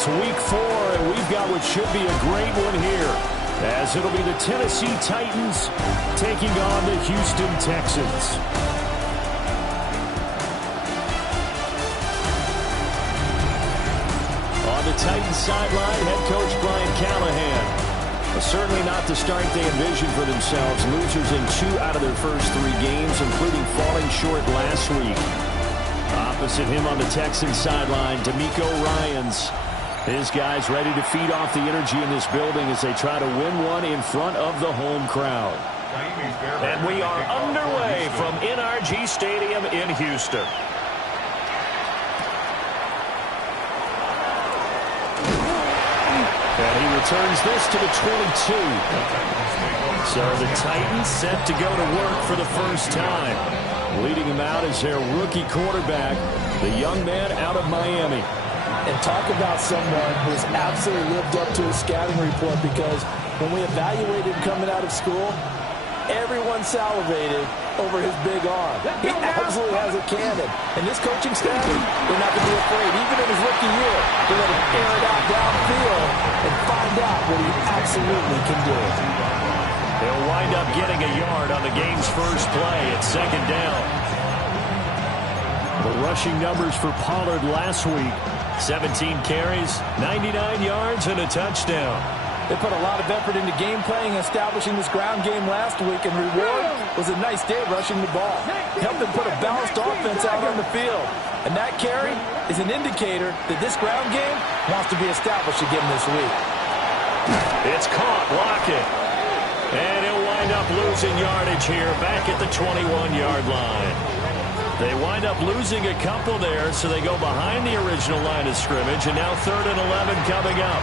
It's week 4, and we've got what should be a great one here, as it'll be the Tennessee Titans taking on the Houston Texans. On the Titans sideline, head coach Brian Callahan. Certainly not the start they envisioned for themselves. Losers in 2 out of their first 3 games, including falling short last week. Opposite him on the Texans sideline, D'Amico Ryans. His guys ready to feed off the energy in this building as they try to win one in front of the home crowd. And we are underway from NRG Stadium in Houston. And he returns this to the 22. So the Titans set to go to work for the first time. Leading him out is their rookie quarterback, the young man out of Miami. And talk about someone who's absolutely lived up to his scouting report, because when we evaluated him coming out of school, everyone salivated over his big arm. He absolutely has a cannon. And this coaching staff, they're not going to be afraid. Even in his rookie year, they're going to air it out downfield and find out what he absolutely can do. He'll wind up getting a yard on the game's first play at 2nd down. The rushing numbers for Pollard last week: 17 carries, 99 yards, and a touchdown. They put a lot of effort into game playing, establishing this ground game last week, and reward was a nice day rushing the ball. Helped them put a balanced offense out on the field. And that carry is an indicator that this ground game wants to be established again this week. It's caught, Lockett. And he'll wind up losing yardage here back at the 21-yard line. They wind up losing a couple there, so they go behind the original line of scrimmage, and now 3rd and 11 coming up.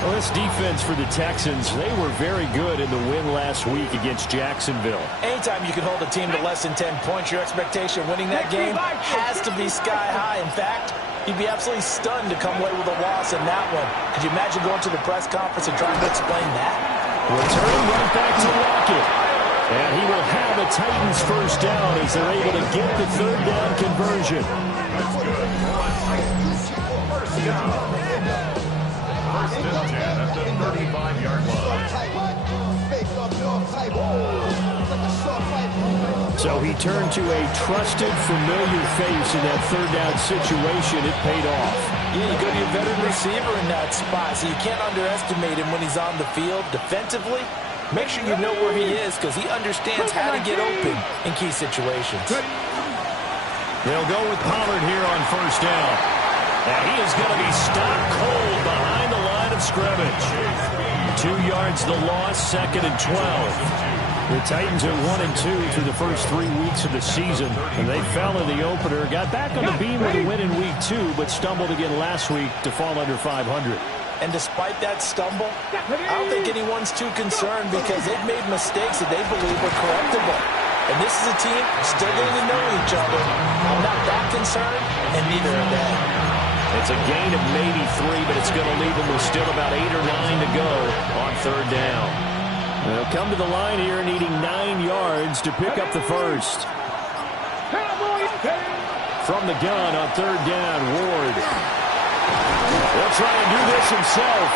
Well, this defense for the Texans, they were very good in the win last week against Jacksonville. Anytime you can hold a team to less than 10 points, your expectation of winning that game has to be sky high. In fact, you'd be absolutely stunned to come away with a loss in that one. Could you imagine going to the press conference and trying to explain that? Return right back to Lockett. And he will have the Titans first down as they're able to get the 3rd down conversion. First down. First and 10 at the 35-yard line. So he turned to a trusted, familiar face in that 3rd down situation. It paid off. Yeah, you go to your veteran receiver in that spot, so you can't underestimate him when he's on the field. Defensively, make sure you know where he is, because he understands how to get open in key situations. They'll go with Pollard here on first down. And he is going to be stopped cold behind the line of scrimmage. 2 yards the loss, 2nd and 12. The Titans are 1-2 through the first 3 weeks of the season, and they fell in the opener. Got back on the beam with a win in week 2, but stumbled again last week to fall under 500. And despite that stumble, I don't think anyone's too concerned, because they've made mistakes that they believe are correctable. And this is a team still getting to know each other. I'm not that concerned, and neither are they. It's a gain of maybe 3, but it's going to leave them with still about 8 or 9 to go on 3rd down. They'll come to the line here needing 9 yards to pick up the first. From the gun on 3rd down, Ward. He'll try and do this himself.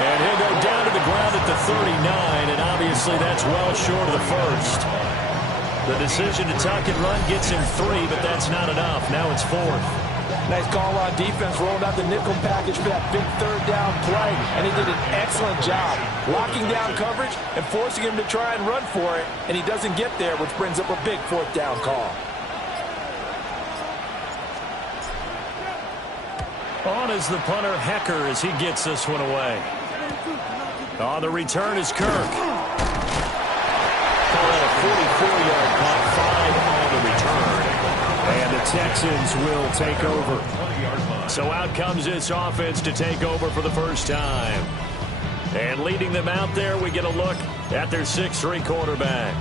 And he'll go down to the ground at the 39, and obviously that's well short of the first. The decision to tuck and run gets him 3, but that's not enough. Now it's 4th. Nice call on defense, rolling out the nickel package for that big 3rd down play. And he did an excellent job locking down coverage and forcing him to try and run for it. And he doesn't get there, which brings up a big 4th down call. On is the punter, Hecker, as he gets this one away. On the return is Kirk. Call it a 44-yard punt, 5 on the return. And the Texans will take over. So out comes this offense to take over for the first time. And leading them out there, we get a look at their 6'3" quarterback.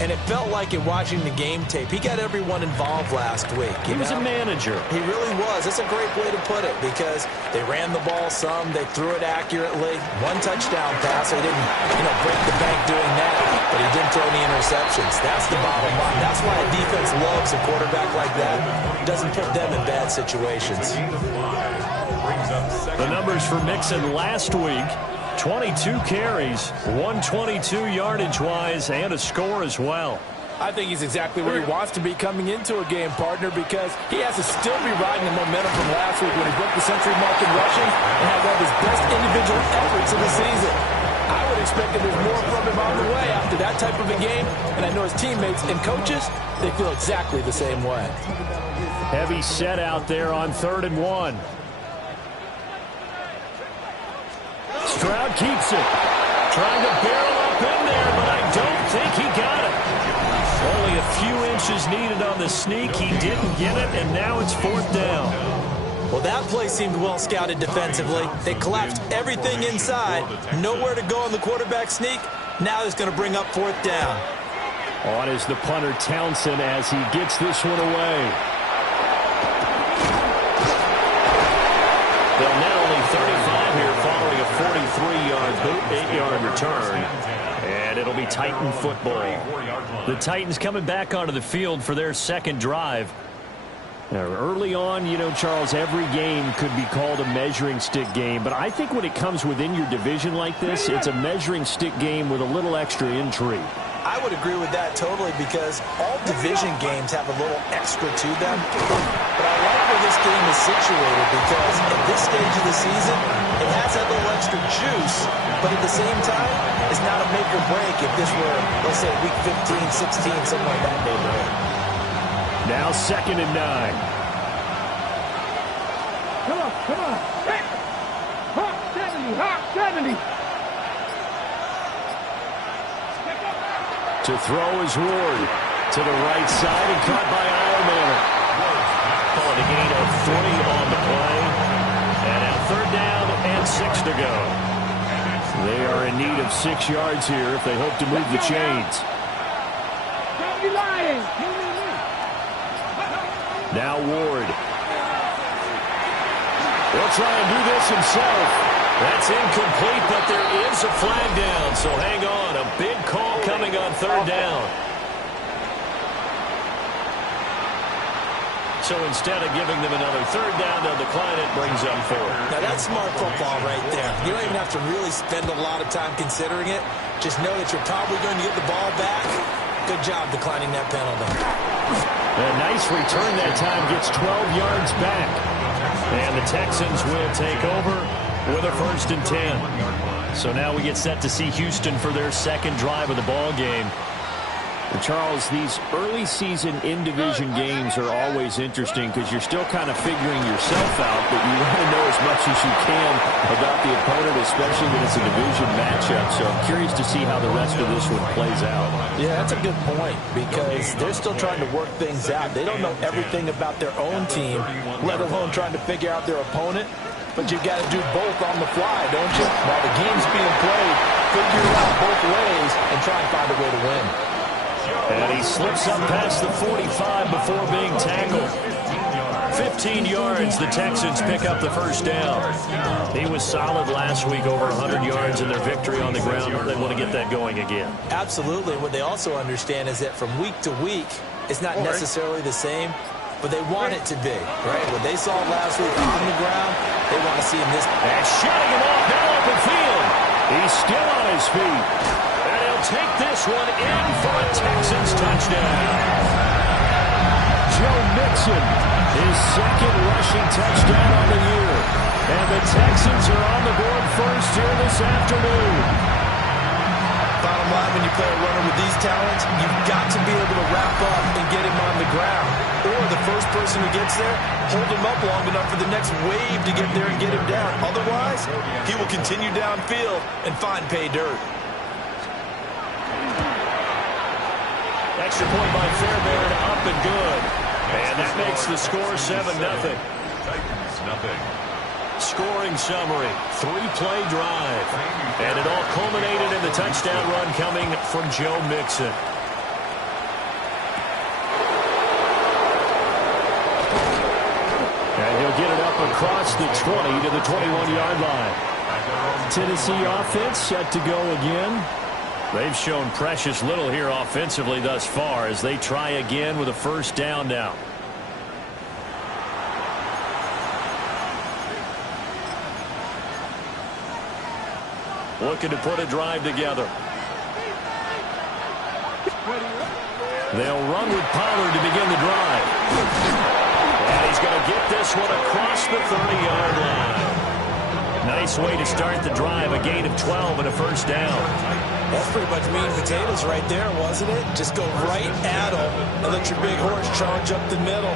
And it felt like it watching the game tape. He got everyone involved last week. He was a manager. He really was. That's a great way to put it, because they ran the ball some, they threw it accurately. 1 touchdown pass. They didn't, break the bank doing that, but he didn't throw any interceptions. That's the bottom line. That's why a defense loves a quarterback like that. Doesn't put them in bad situations. Brings up The numbers for Mixon last week: 22 carries, 122 yardage-wise, and a score as well. I think he's exactly where he wants to be coming into a game, partner, because he has to still be riding the momentum from last week when he broke the century mark in rushing and had one of his best individual efforts of the season. I would expect that there's more from him on the way after that type of a game, and I know his teammates and coaches, they feel exactly the same way. Heavy set out there on 3rd and 1. Stroud keeps it. Trying to barrel up in there, but I don't think he got it. Only a few inches needed on the sneak. He didn't get it, and now it's 4th down. Well, that play seemed well scouted defensively. They collapsed everything inside. Nowhere to go on the quarterback sneak. Now it's going to bring up 4th down. On is the punter Townsend as he gets this one away. They'll net only 35 here following a 43-yard boot, 8-yard return. And it'll be Titan football. The Titans coming back onto the field for their second drive. Now, early on, you know, Charles, every game could be called a measuring stick game. But I think when it comes within your division like this, it's a measuring stick game with a little extra intrigue. I would agree with that totally because all division games have a little extra to them. But I like where this game is situated because at this stage of the season, it has that little extra juice. But at the same time, it's not a make or break if this were, let's say, week 15, 16, something like that neighborhood. Now 2nd and 9. Come on. Hop 70. To throw is Ward. To the right side and caught by Eilman. Calling a gain of 3 on the play. And now 3rd down and 6 to go. They are in need of 6 yards here if they hope to move the chains. Now Ward. He'll try and do this himself. That's incomplete, but there is a flag down, so hang on. A big call coming on 3rd down. So instead of giving them another 3rd down, they'll decline it, brings up 4th. Now that's smart football right there. You don't even have to really spend a lot of time considering it. Just know that you're probably going to get the ball back. Good job declining that penalty. A nice return that time, gets 12 yards back. And the Texans will take over with a 1st and 10. So now we get set to see Houston for their second drive of the ball game. And Charles, these early season in-division games are always interesting because you're still kind of figuring yourself out, but you want to know as much as you can about the opponent, especially when it's a division matchup. So I'm curious to see how the rest of this one plays out. Yeah, that's a good point because they're still trying to work things out. They don't know everything about their own team, let alone trying to figure out their opponent. But you got to do both on the fly, don't you? While the game's being played, figure it out both ways and try and find a way to win. And he slips up past the 45 before being tackled. 15 yards, the Texans pick up the 1st down. He was solid last week, over 100 yards in their victory on the ground. They want to get that going again. Absolutely. What they also understand is that from week to week, it's not necessarily the same, but they want it to be, right? What they saw last week on the ground, they want to see in this. And shutting him off now open field. He's still on his feet. And he'll take this one in for a Texans touchdown. Joe Mixon, his 2nd rushing touchdown on the year. And the Texans are on the board first here this afternoon. Bottom line, when you play a runner with these talents, you've got to be able to wrap up and get him on the ground. Or the first person who gets there, hold him up long enough for the next wave to get there and get him down. Otherwise, he will continue downfield and find pay dirt. Extra point by Fairbairn, up and good. And that makes the score 7-0. Titans, nothing. Scoring summary, 3-play drive. And it all culminated in the touchdown run coming from Joe Mixon. And he'll get it up across the 20 to the 21-yard line. Tennessee offense set to go again. They've shown precious little here offensively thus far as they try again with a 1st down now. looking to put a drive together. They'll run with Pollard to begin the drive. And he's going to get this one across the 30-yard line. Nice way to start the drive, a gain of 12 and a first down. That's pretty much meat and potatoes right there, wasn't it? Just go right at them and let your big horse charge up the middle.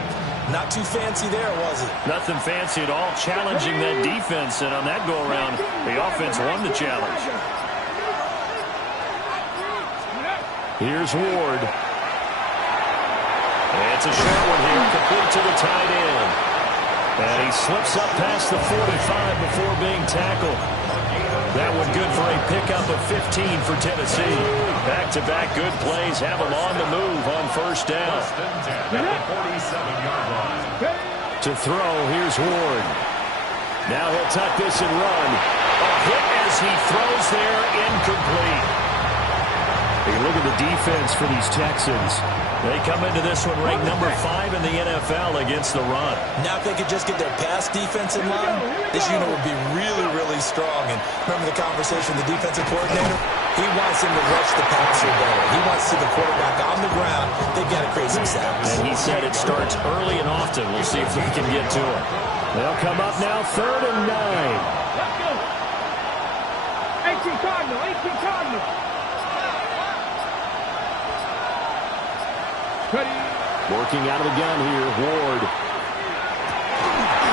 Not too fancy there, was it? Nothing fancy at all, challenging that defense. And on that go-around, the offense won the challenge. Here's Ward. It's a short one here, complete to the tight end. And he slips up past the 45 before being tackled. That one good for a pickup of 15 for Tennessee. Back-to-back good plays have them on the move on first down. To throw, here's Ward. Now he'll tuck this and run. A hit as he throws there, incomplete. You look at the defense for these Texans. They come into this one ranked number 5 in the NFL against the run. Now if they could just get their pass defense in line, this unit would be really, really strong. And remember the conversation with the defensive coordinator? He wants him to rush the passer better. He wants to see the quarterback on the ground. They've got to create some sacks. And he said it starts early and often. We'll see if we can get to it. They'll come up now 3rd and 9. Let's go. 18 Cardinal, 18 Cardinal. Working out of the gun here, Ward.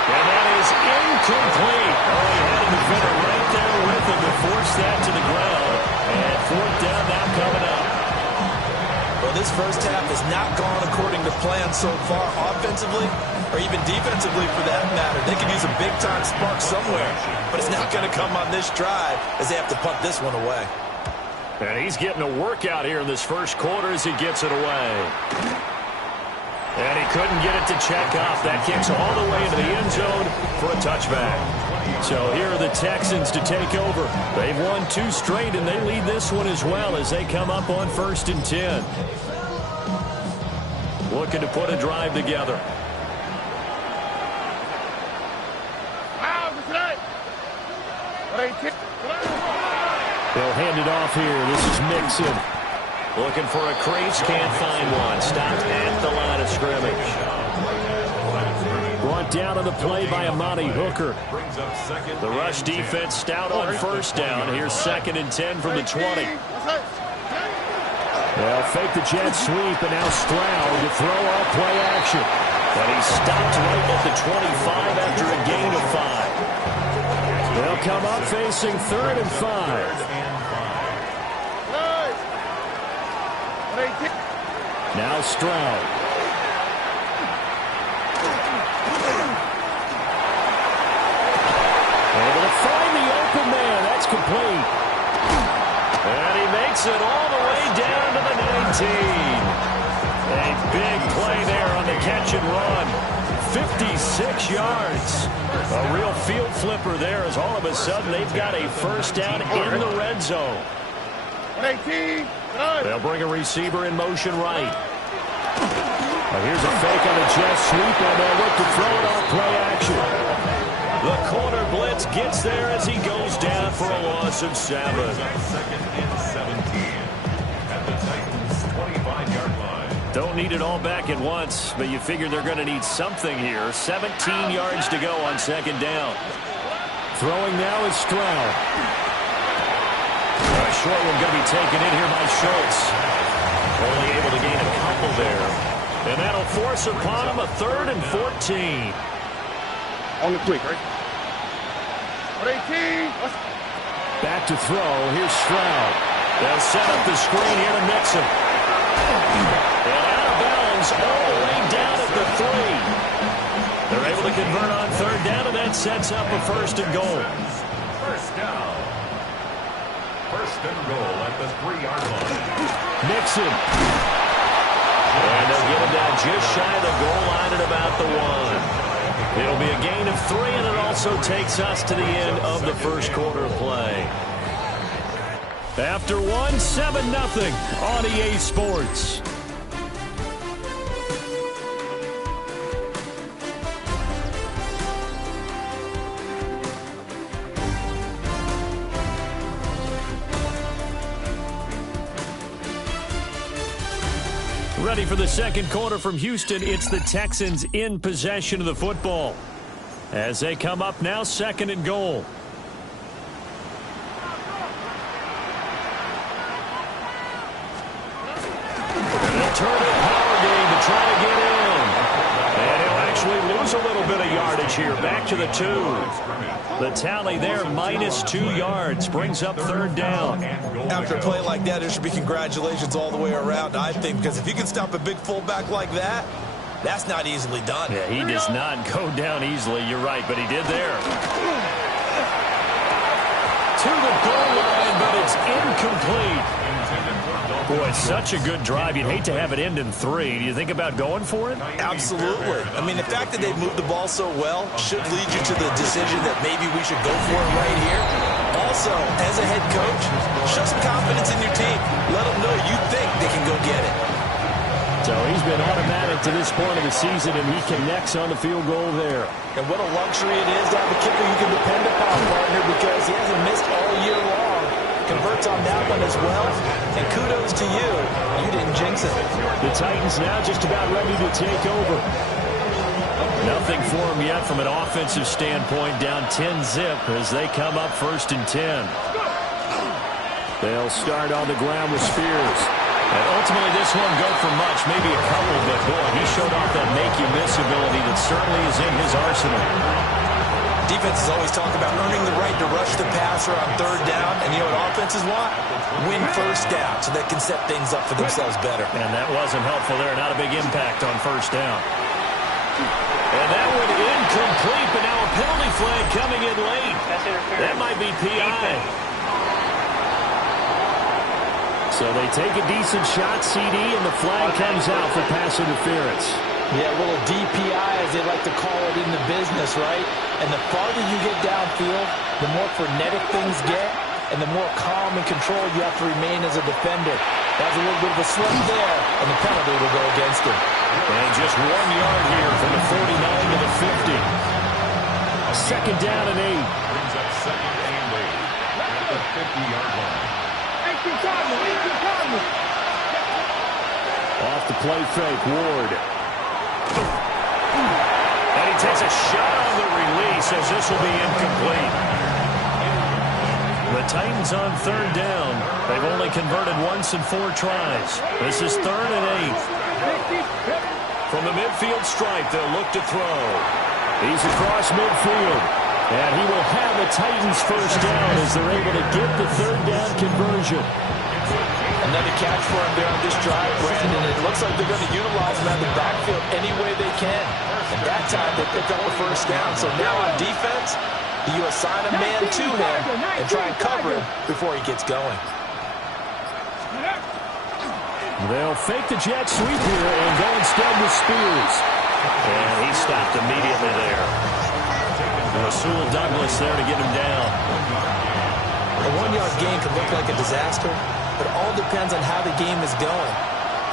And that is incomplete. Oh, he had a defender right there with him to force that to the ground. And 4th down now coming up. Well, this first half has not gone according to plan so far offensively or even defensively for that matter. They could use a big-time spark somewhere, but it's not going to come on this drive as they have to punt this one away. And he's getting a workout here in this first quarter as he gets it away. And he couldn't get it to check off. That kicks all the way into the end zone for a touchback. So here are the Texans to take over. They've won 2 straight, and they lead this one as well as they come up on 1st and 10. Looking to put a drive together. They'll hand it off here. This is Mixon. Looking for a crease, can't find one. Stopped at the line of scrimmage. Brought down on the play by Amani Hooker. The rush defense stout on first down. Here's 2nd and 10 from the 20. They'll fake the jet sweep, and now Stroud to throw off play action. But he's stopped right at the 25 after a gain of 5. They'll come up facing 3rd and 5. Now Stroud. Able to find the open man. That's complete. And he makes it all the way down to the 19. A big play there on the catch and run. 56 yards. A real field flipper there as all of a sudden they've got a first down in the red zone. 18. They'll bring a receiver in motion right. Here's a fake on a jet sweep, and they'll look to throw it off play action. The corner blitz gets there as he goes down for a loss of 7. 2nd and 17 at the Titans' 25-yard line. Don't need it all back at once, but you figure they're going to need something here. 17 yards to go on 2nd down. Throwing now is Stroud. A short one going to be taken in here by Schultz. Only able to gain a couple there. And that'll force upon him a 3rd and 14. On the quick, right? 18. Back to throw. Here's Stroud. They'll set up the screen here to Mixon. And out of bounds all the way down at the 3. They're able to convert on 3rd down, and that sets up a 1st and goal. First down. 1st and goal at the 3-yard line. Mixon. And they'll get him down just shy of the goal line at about the 1. It'll be a gain of 3, and it also takes us to the end of the first quarter of play. After 1, 7-0 on EA Sports. ready for the second quarter from Houston. It's the Texans in possession of the football as they come up now, second and goal. A turn-up power game to try to get in. And he'll actually lose a little bit of yardage here. Back to the 2. The tally there, -2 yards, brings up third down. After a play like that, there should be congratulations all the way around, I think, because if you can stop a big fullback like that, that's not easily done. Yeah, he does not go down easily. You're right, but he did there. To the goal line, but it's incomplete. Boy, it's such a good drive. You'd hate to have it end in 3. Do you think about going for it? Absolutely. I mean, the fact that they've moved the ball so well should lead you to the decision that maybe we should go for it right here. Also, as a head coach, show some confidence in your team. Let them know you think they can go get it. So he's been automatic to this point of the season, and he connects on the field goal there. And what a luxury it is to have a kicker you can depend upon, partner, because he hasn't missed all year long. Converts on that one as well. And kudos to you. You didn't jinx it. The Titans now just about ready to take over. Nothing for them yet from an offensive standpoint. Down 10-zip as they come up 1st and 10. They'll start on the ground with Spears. And ultimately, this won't go for much, maybe a couple, but boy, he showed off that make-you-miss ability that certainly is in his arsenal. Defenses always talk about earning the right to rush the passer on 3rd down, and you know what offenses want? Win 1st down so they can set things up for themselves better. And that wasn't helpful there, not a big impact on 1st down. And that one incomplete, but now a penalty flag coming in late. That might be PI. So they take a decent shot, CD, and the flag comes out for pass interference. Yeah, a little DPI, as they like to call it in the business, right? And the farther you get downfield, the more frenetic things get, and the more calm and control you have to remain as a defender. That's a little bit of a slip there, and the penalty will go against him. And just 1 yard here from the 49 to the 50. 2nd down and 8. Brings up 2nd and 8 at the 50-yard line. Off the play fake, Ward. And he takes a shot on the release as this will be incomplete. The Titans on 3rd down. They've only converted once in 4 tries. This is 3rd and 8. From the midfield stripe, they'll look to throw. He's across midfield. And he will have the Titans 1st down as they're able to get the 3rd down conversion. Another catch for him there on this drive, Brandon, and it looks like they're going to utilize him out of the backfield any way they can. And that time they picked up the 1st down. So now on defense, you assign a man to him and try and cover him before he gets going. They'll fake the jet sweep here and go instead with Spears. And he stopped immediately there. Rasul Douglas there to get him down. A 1-yard gain could look like a disaster, but it all depends on how the game is going.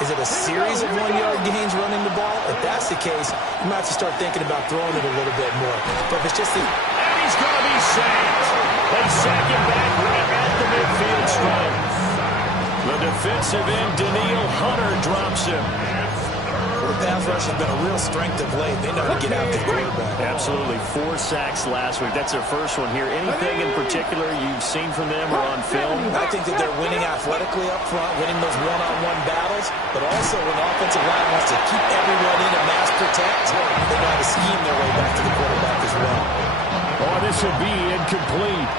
Is it a series of 1-yard gains running the ball? If that's the case, you might have to start thinking about throwing it a little bit more. But if it's just and he's going to be sacked. They sack him back right at the midfield stripe. The defensive end, Daniil Hunter, drops him. The pass rush has been a real strength of late. They know how to get after the quarterback. Absolutely. 4 sacks last week. That's their first one here. Anything in particular you've seen from them or on film? I think that they're winning athletically up front, winning those one-on-one battles, but also when the offensive line wants to keep everyone in and mass protect, they know how to scheme their way back to the quarterback as well. Oh, this will be incomplete.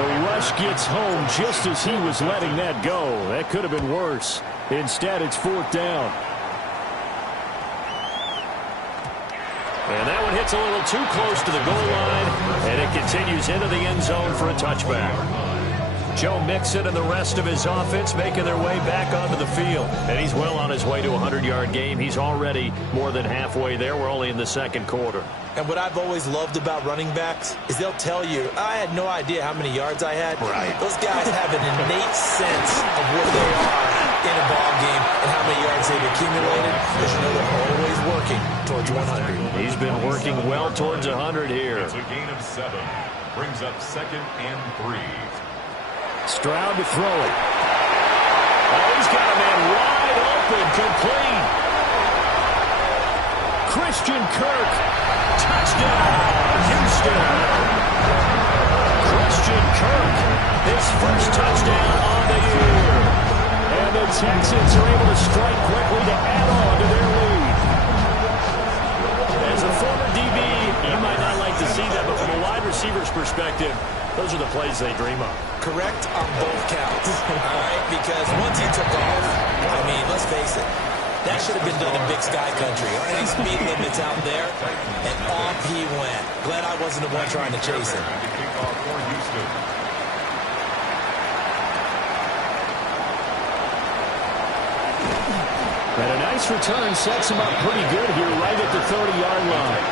The rush gets home just as he was letting that go. That could have been worse. Instead, it's 4th down. And that one hits a little too close to the goal line, and it continues into the end zone for a touchback. Joe Mixon and the rest of his offense making their way back onto the field. And he's well on his way to a 100-yard game. He's already more than halfway there. We're only in the 2nd quarter. And what I've always loved about running backs is they'll tell you, I had no idea how many yards I had. Right. Those guys have an innate sense of what they are in a ball game and how many yards they've accumulated, because you know they're always working towards 100. He's been working well towards 100 here. It's a gain of 7. Brings up 2nd and 3. Stroud to throw it. Oh, he's got a man wide open, complete. Christian Kirk. Touchdown, Houston. Christian Kirk, his first touchdown on the year. And the Texans are able to strike quickly to add on to their lead. As a former DB, you might not like to see that, but from a wide receiver's perspective, those are the plays they dream of. Correct on both counts, all right? Because once he took off, I mean, let's face it, that should have been done in Big Sky Country. All right, speed limits out there, and off he went. Glad I wasn't the one trying to chase him. And a nice return sets him up pretty good here right at the 30-yard line.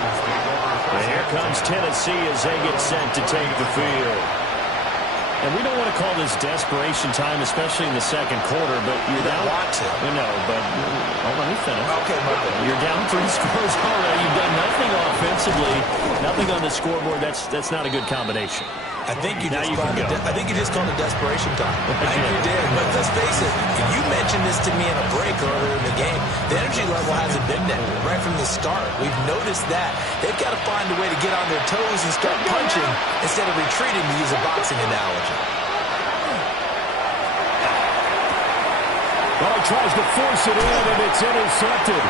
And here comes Tennessee as they get set to take the field. And we don't want to call this desperation time, especially in the second quarter, but you're down. Want to. No, but let me finish. Okay, you're down 3 scores already. You've done nothing offensively, nothing on the scoreboard. That's not a good combination. I think you just called it desperation time. I think you did. But let's face it, you mentioned this to me in a break earlier in the game. The energy level hasn't been there right from the start. We've noticed that. They've got to find a way to get on their toes and start punching instead of retreating, to use a boxing analogy. Well, he tries to force it in, and it's intercepted.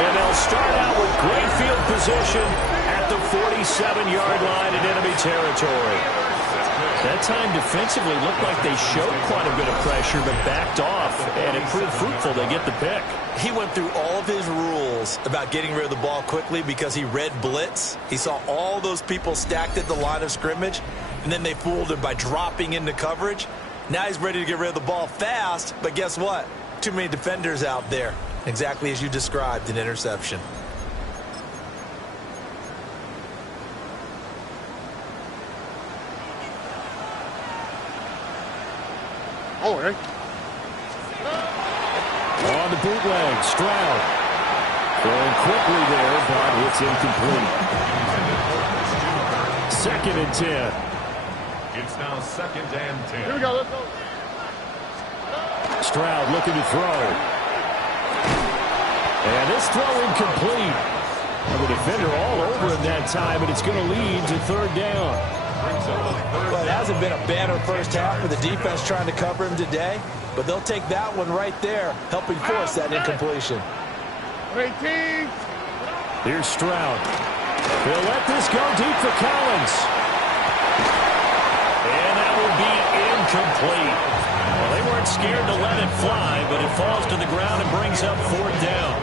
And they'll start out with great field position at the 47-yard line in enemy territory. That time defensively looked like they showed quite a bit of pressure, but backed off, and it proved fruitful. They get the pick. He went through all of his rules about getting rid of the ball quickly because he read blitz. He saw all those people stacked at the line of scrimmage, and then they fooled him by dropping into coverage. Now he's ready to get rid of the ball fast, but guess what? Too many defenders out there. Exactly as you described, an interception. Oh, right. On the bootleg, Stroud. Throwing quickly there, but it's incomplete. 2nd and 10. It's now 2nd and 10. Here we go, let's go. Stroud looking to throw. And this throw incomplete. And the defender all over him that time, and it's going to lead to 3rd down. Well, it hasn't been a banner first half for the defense trying to cover him today, but they'll take that one right there, helping force that incompletion. 18. Here's Stroud. He'll let this go deep for Collins. And that will be incomplete. Well, they weren't scared to let it fly, but it falls to the ground and brings up 4th down.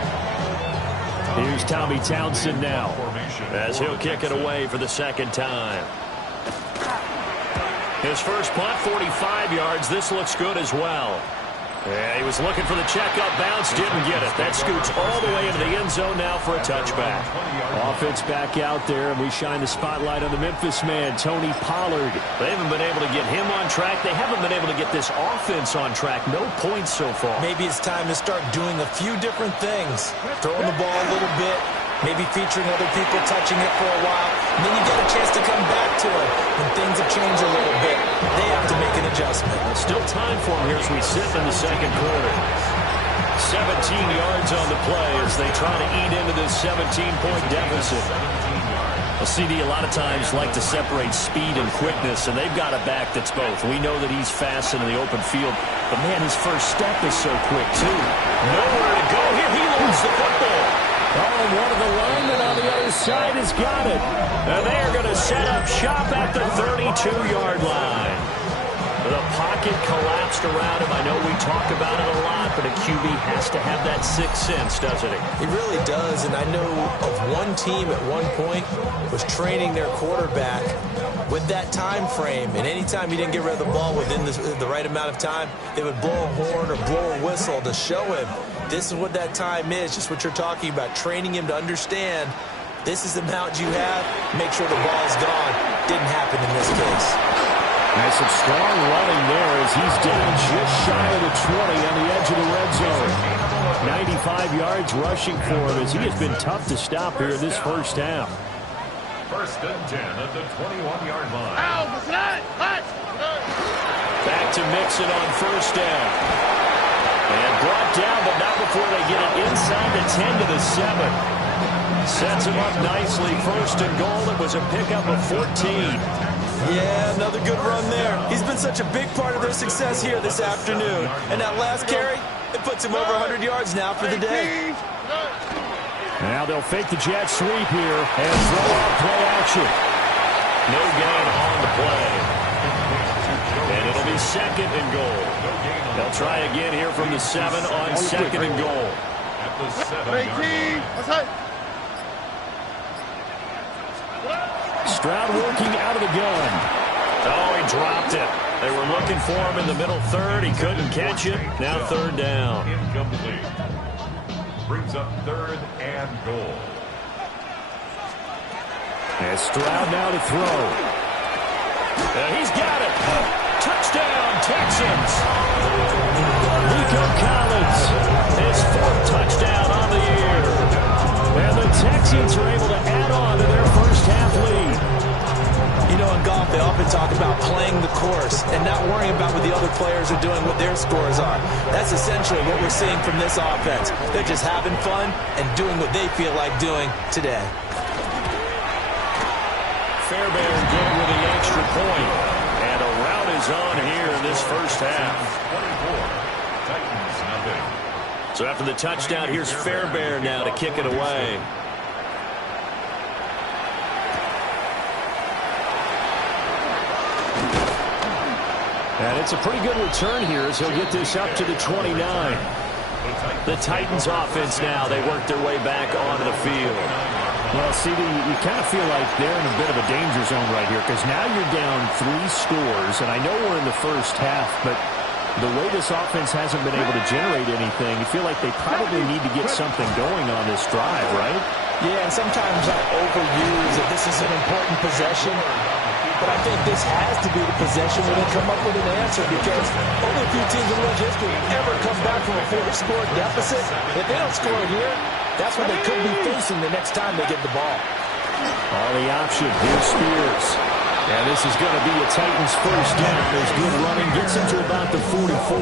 Here's Tommy Townsend now, as he'll kick it away for the 2nd time. His first punt, 45 yards. This looks good as well. Yeah, he was looking for the checkup bounce, didn't get it. That scoots all the way into the end zone now for a touchback. Offense back out there, and we shine the spotlight on the Memphis man, Tony Pollard. They haven't been able to get him on track. They haven't been able to get this offense on track. No points so far. Maybe it's time to start doing a few different things. Throwing the ball a little bit, maybe featuring other people touching it for a while, and then you get a chance to come back to it when things have changed a little bit. They have to make an adjustment. Still time for them here as we sit in the 2nd quarter. 17 yards on the play as they try to eat into this 17-point deficit. Well, CD a lot of times like to separate speed and quickness, and they've got a back that's both. We know that he's fast into the open field, but man, his first step is so quick too. Nowhere to go here. He loses the football. Oh, and one of the linemen on the other side has got it. And they're going to set up shop at the 32-yard line. The pocket collapsed around him. I know we talk about it a lot, but a QB has to have that sixth sense, doesn't he? He really does, and I know of one team at one point was training their quarterback with that time frame, and anytime he didn't get rid of the ball within the right amount of time, they would blow a horn or blow a whistle to show him this is what that time is, just what you're talking about, training him to understand this is the amount you have, make sure the ball's gone. Didn't happen in this case. And some strong running there as he's down just shy of the 20 on the edge of the red zone. 95 yards rushing for him as he has been tough to stop here in this first half. 1st and 10 at the 21-yard line. Back to Mixon on 1st down. And brought down, but not before they get it inside the 10 to the 7. Sets him up nicely. First and goal. It was a pickup of 14. Yeah, another good run there. He's been such a big part of their success here this afternoon. And that last carry, it puts him over 100 yards now for the day. Now they'll fake the jet sweep here and throw out play action. No gain on the play. And it'll be second and goal. They'll try again here from the 7 on second and goal. At the 7-yard line. Stroud working out of the gun. Oh, he dropped it. They were looking for him in the middle third. He couldn't catch it. Now third down. Incomplete. Brings up third and goal. And Stroud now to throw. He's got it. Touchdown, Texans. Nico Collins, his 4th touchdown on the year. And the Texans are able to add on to their first half lead. You know, in golf, they often talk about playing the course and not worrying about what the other players are doing, what their scores are. That's essentially what we're seeing from this offense. They're just having fun and doing what they feel like doing today. Fairbairn good with the extra point. And a rout is on here in this first half. 24. Titans nothing. So after the touchdown, here's Fairbairn now to kick it away. And it's a pretty good return here as he'll get this up to the 29. The Titans offense now, they work their way back onto the field. Well, CD, you kind of feel like they're in a bit of a danger zone right here because now you're down 3 scores, and I know we're in the first half, but the way this offense hasn't been able to generate anything, you feel like they probably need to get something going on this drive, right? Yeah, and sometimes I overuse that this is an important possession. But I think this has to be the possession where they come up with an answer because only a few teams in world history ever come back from a 4-score deficit. If they don't score here, that's what they could be facing the next time they get the ball. All the option. Here's Spears. And this is going to be a Titans first down. There's good running. Gets him to about the 44.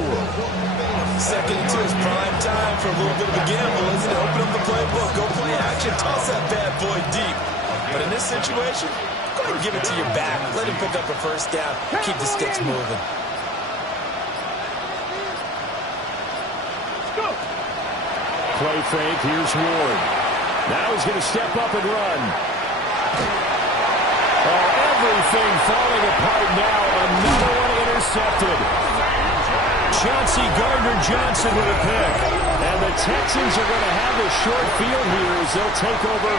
Second and 2 is prime time for a little bit of a gamble, isn't it? Open up the playbook. Go play action. Toss that bad boy deep. But in this situation, go ahead and give it to your back. Let him pick up a first down. Keep the sticks moving. Play fake. Here's Ward. Now he's going to step up and run. Oh, everything falling apart now. Another one intercepted. Chauncey Gardner-Johnson with a pick. And the Texans are going to have a short field here as they'll take over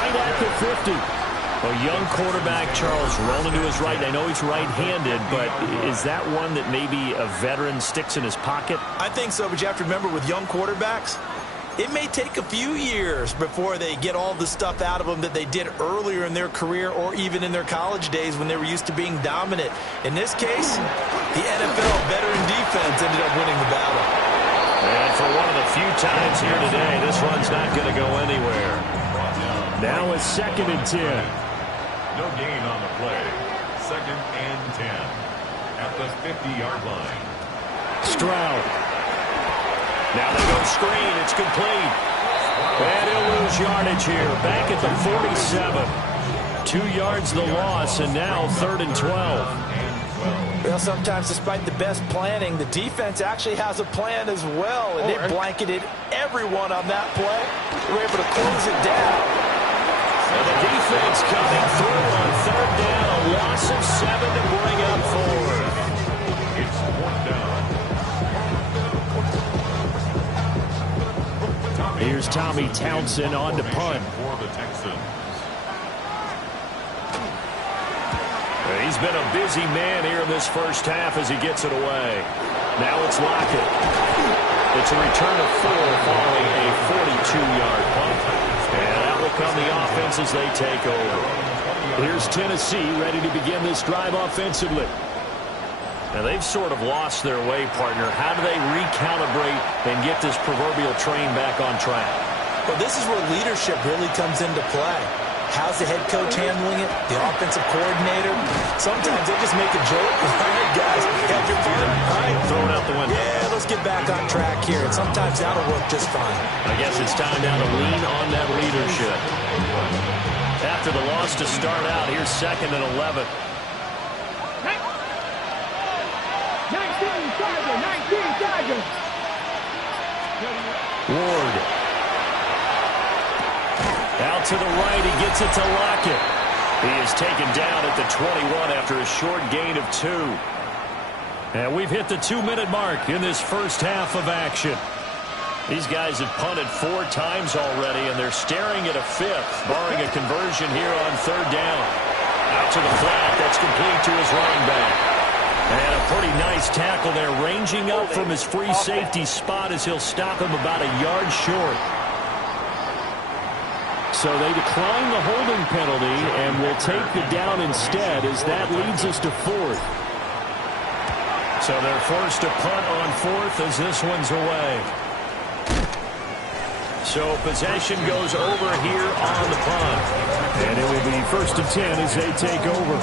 right at the 50. A young quarterback, Charles, rolling to his right. I know he's right-handed, but is that one that maybe a veteran sticks in his pocket? I think so, but you have to remember with young quarterbacks, it may take a few years before they get all the stuff out of them that they did earlier in their career or even in their college days when they were used to being dominant. In this case, the NFL veteran defense ended up winning the battle. And for one of the few times here today, this one's not going to go anywhere. Now it's second and 10. No gain on the play. Second and 10 at the 50-yard line. Stroud. Now they go screen. It's complete. And he'll lose yardage here. Back at the 47. 2 yards the loss, and now third and 12. Well, sometimes despite the best planning, the defense actually has a plan as well, and it blanketed everyone on that play. They were able to close it down. And the defense coming through on third down. A loss of 7 to bring up forward. It's 4th down. Here's Tommy Townsend on to punt. For the Texans. He's been a busy man here in this first half as he gets it away. Now it's Lockett. It's a return of 4 following a 42-yard punt. And out will come the offense as they take over. Here's Tennessee ready to begin this drive offensively. Now they've sort of lost their way, partner. How do they recalibrate and get this proverbial train back on track? Well, this is where leadership really comes into play. How's the head coach handling it? The offensive coordinator? Sometimes they just make a joke. All right, guys, have your fun. All right, throw it out the window. Yeah, let's let's get back on track here, and sometimes that'll work just fine. I guess it's time now to lean on that leadership. After the loss to start out, here's 2nd and 11. 19 Tigers. Ward. Out to the right, he gets it to Lockett. He is taken down at the 21 after a short gain of 2. And we've hit the 2-minute mark in this first half of action. These guys have punted 4 times already, and they're staring at a 5th, barring a conversion here on 3rd down. Out to the flat, that's complete to his running back. And a pretty nice tackle there, ranging up from his free safety spot as he'll stop him about a yard short. So they decline the holding penalty and will take the down instead, as that leads us to 4th. So they're forced to punt on 4th as this one's away. So possession goes over here on the punt. And it will be 1st and 10 as they take over.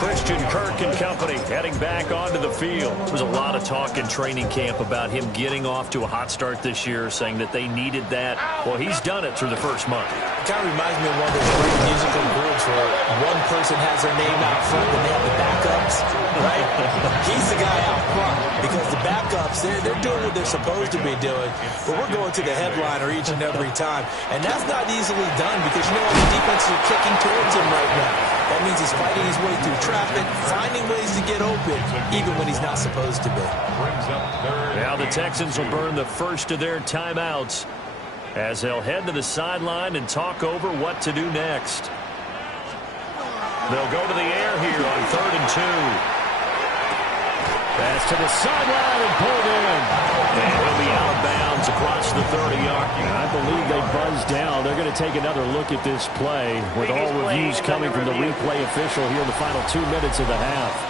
Christian Kirk and company heading back onto the field. There was a lot of talk in training camp about him getting off to a hot start this year, saying that they needed that. Well, he's done it through the first month. It kind of reminds me of one of those great musical groups where one person has their name out front and they have the backups, right? He's the guy out front because the backups, they're doing what they're supposed to be doing, but we're going to the headliner each and every time. And that's not easily done because, you know what, the defense is kicking towards him right now. That means he's fighting his way through traffic, finding ways to get open, even when he's not supposed to be. Now the Texans will burn the first of their timeouts as they'll head to the sideline and talk over what to do next. They'll go to the air here on 3rd and 2. Pass to the sideline and pulled in. And he'll be out of bounds across the 30-yard. I believe they buzzed down. They're going to take another look at this play with all reviews coming from the replay official here in the final 2 minutes of the half.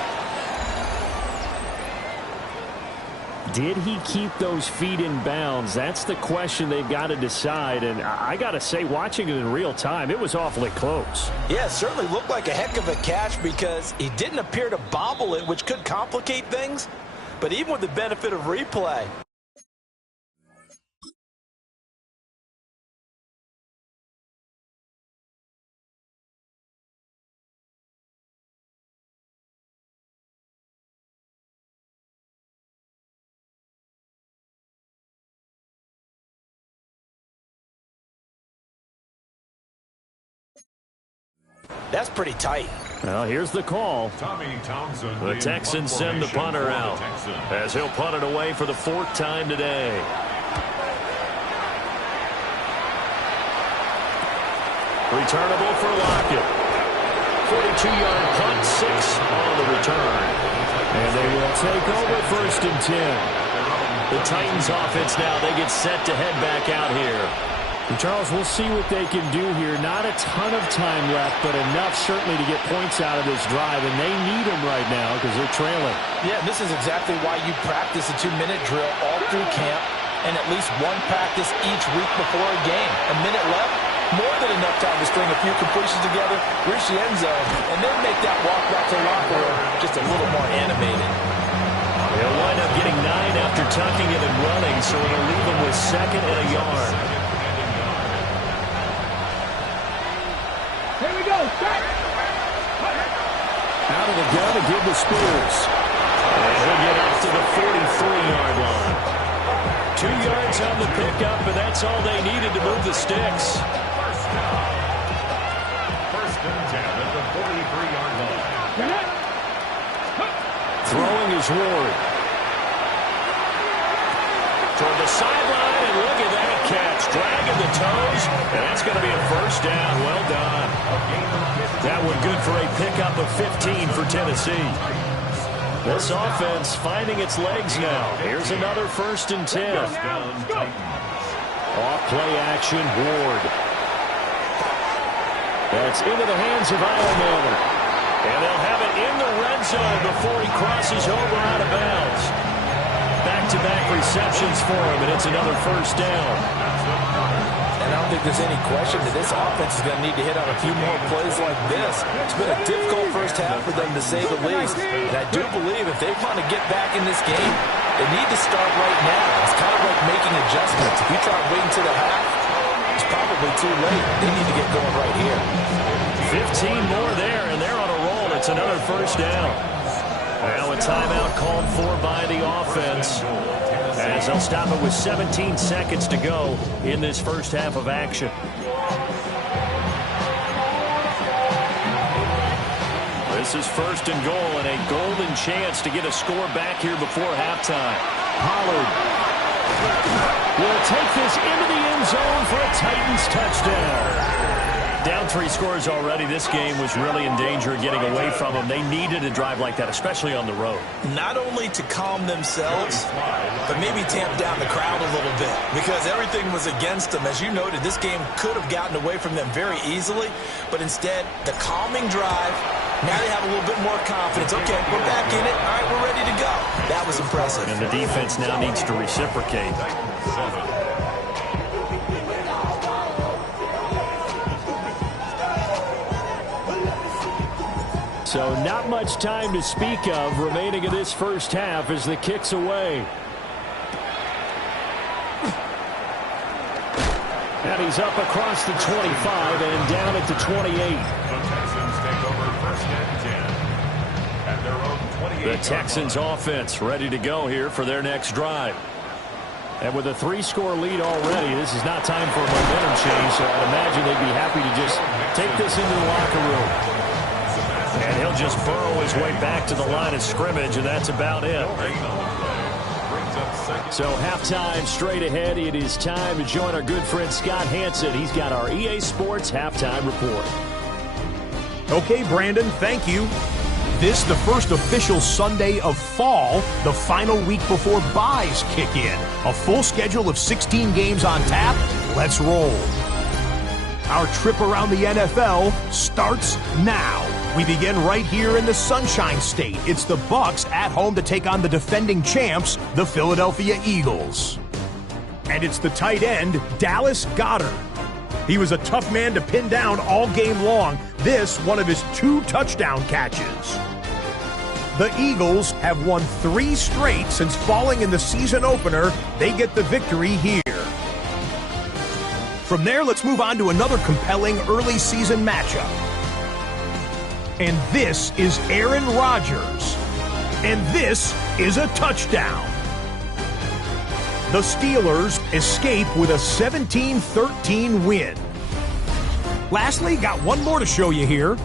Did he keep those feet in bounds? That's the question they've got to decide. And I got to say, watching it in real time, it was awfully close. Yeah, it certainly looked like a heck of a catch because he didn't appear to bobble it, which could complicate things. But even with the benefit of replay, that's pretty tight. Well, here's the call. The Texans send the punter out as he'll punt it away for the 4th time today. Returnable for Lockett. 42-yard punt, 6 on the return. And they will take over 1st and 10. The Titans offense now, they get set to head back out here. And Charles, we'll see what they can do here. Not a ton of time left, but enough certainly to get points out of this drive, and they need them right now because they're trailing. Yeah, this is exactly why you practice a 2-minute drill all through camp and at least one practice each week before a game. A minute left, more than enough time to string a few completions together, reach the end zone, and then make that walk back to the locker room just a little more animated. They'll wind up getting 9 after tucking it and running, so it'll leave them with 2nd and a yard. Here we go. Start. Out of the gun to give the Spears. And he'll get up to the 43-yard line. 2 yards on the pickup, and that's all they needed to move the sticks. First and 10 at the 43-yard line. Throwing is Ward. Toward the sideline, and look at that catch. Dragging the toes, and that's going to be a 1st down. Well done. That one good for a pickup of 15 for Tennessee. This offense finding its legs now. Here's another 1st and 10. Off play action, Ward. That's into the hands of Ironman. And they'll have it in the red zone before he crosses over out of bounds. Back-to-back receptions for him, and it's another 1st down. And I don't think there's any question that this offense is going to need to hit on a few more plays like this. It's been a difficult first half for them, to say the least. And I do believe if they want to get back in this game, they need to start right now. It's kind of like making adjustments. If you try waiting to the half, it's probably too late. They need to get going right here. 15 more there, and they're on a roll. It's another first down. Now a timeout called for by the offense, as they'll stop it with 17 seconds to go in this first half of action. This is first and goal, and a golden chance to get a score back here before halftime. Pollard will take this into the end zone for a Titans touchdown. Down 3 scores already. This game was really in danger of getting away from them. They needed a drive like that, especially on the road. Not only to calm themselves, but maybe tamp down the crowd a little bit, because everything was against them. As you noted, this game could have gotten away from them very easily, but instead, the calming drive, now they have a little bit more confidence. Okay, we're back in it. All right, we're ready to go. That was impressive. And the defense now needs to reciprocate. So not much time to speak of remaining in this first half as the kick's away. And he's up across the 25 and down at the 28. The Texans take over first and 10 at their own 28. The Texans offense ready to go here for their next drive. And with a 3-score lead already, this is not time for a momentum change, so I'd imagine they'd be happy to just take this into the locker room. And he'll just burrow his way back to the line of scrimmage, and that's about it. So halftime straight ahead. It is time to join our good friend Scott Hansen. He's got our EA Sports halftime report. Okay, Brandon, thank you. This the first official Sunday of fall, the final week before byes kick in. A full schedule of 16 games on tap. Let's roll. Our trip around the NFL starts now. We begin right here in the Sunshine State. It's the Bucs at home to take on the defending champs, the Philadelphia Eagles. And it's the tight end, Dallas Goedert. He was a tough man to pin down all game long. This, one of his 2 touchdown catches. The Eagles have won 3 straight since falling in the season opener. They get the victory here. From there, let's move on to another compelling early season matchup. And this is Aaron Rodgers. And this is a touchdown. The Steelers escape with a 17-13 win. Lastly, got one more to show you here.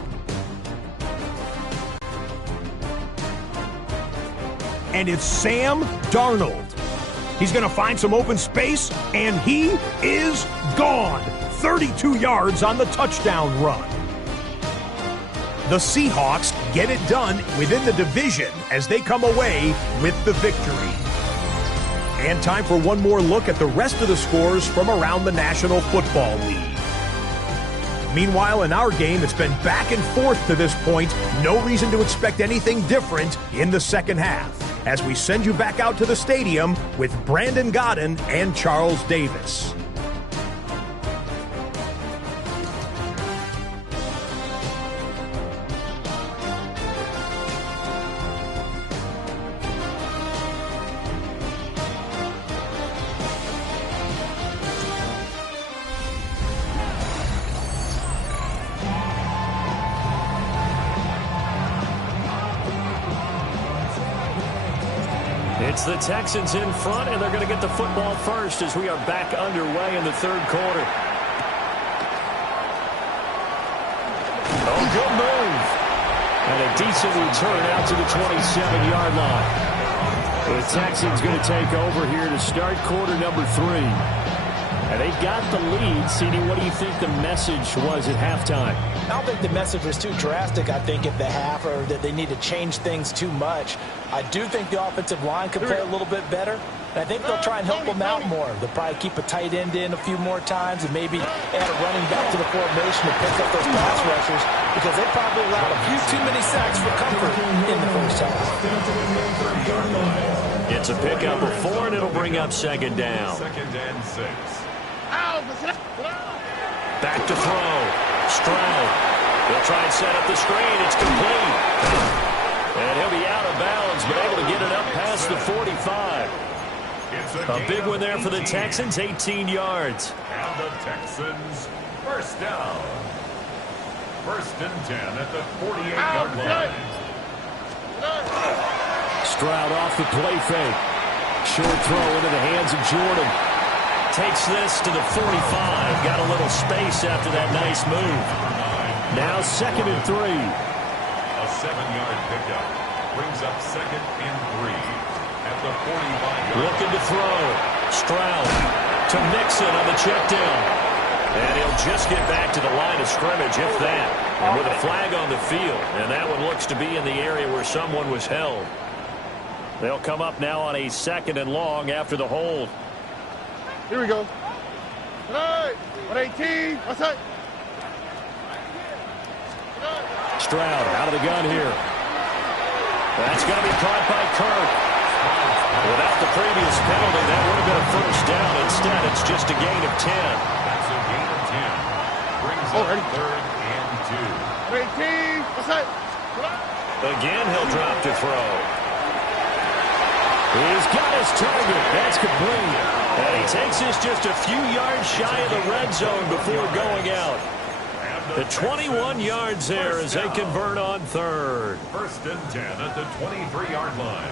And it's Sam Darnold. He's going to find some open space, and he is gone. 32 yards on the touchdown run. The Seahawks get it done within the division as they come away with the victory. And time for one more look at the rest of the scores from around the National Football League. Meanwhile, in our game, it's been back and forth to this point. No reason to expect anything different in the second half, as we send you back out to the stadium with Brandon Gaudin and Charles Davis. It's the Texans in front, and they're going to get the football first as we are back underway in the third quarter. Oh, good move. And a decent return out to the 27-yard line. The Texans going to take over here to start quarter number 3. And they've got the lead. CD, what do you think the message was at halftime? I don't think the message was too drastic, I think, at the half, or that they need to change things too much. I do think the offensive line could play a little bit better, and I think they'll try and help them out more. They'll probably keep a tight end in a few more times and maybe add a running back to the formation to pick up those pass rushers, because they probably allowed a few too many sacks for comfort in the first half. It's a pickup of 4, and it'll bring up second down. Second and 6. Out. Back to throw. Stroud. He'll try and set up the screen. It's complete. And he'll be out of bounds, but able to get it up past the 45. A big one there for the Texans, 18 yards. And the Texans, first down. First and 10 at the 48-yard line. Stroud off the play fake. Short throw into the hands of Jordan. Takes this to the 45. Got a little space after that nice move. Now 2nd and 3. A 7-yard pickup brings up 2nd and 3 at the 45. Looking to throw. Stroud to Mixon on the check down. And he'll just get back to the line of scrimmage, if that. And with a flag on the field. And that one looks to be in the area where someone was held. They'll come up now on a 2nd and long after the hold. Here we go. Tonight, 118. What's that? Stroud out of the gun here. That's going to be caught by Kirk. Without the previous penalty, that would have been a first down. Instead, it's just a gain of 10. That's a gain of 10. Brings up 3rd and 2. 118. What's that? Again, he'll drop to throw. He's got his target. That's complete. And he takes this just a few yards shy of the red zone before going out. The 21 yards there as they convert on 3rd. First and 10 at the 23-yard line.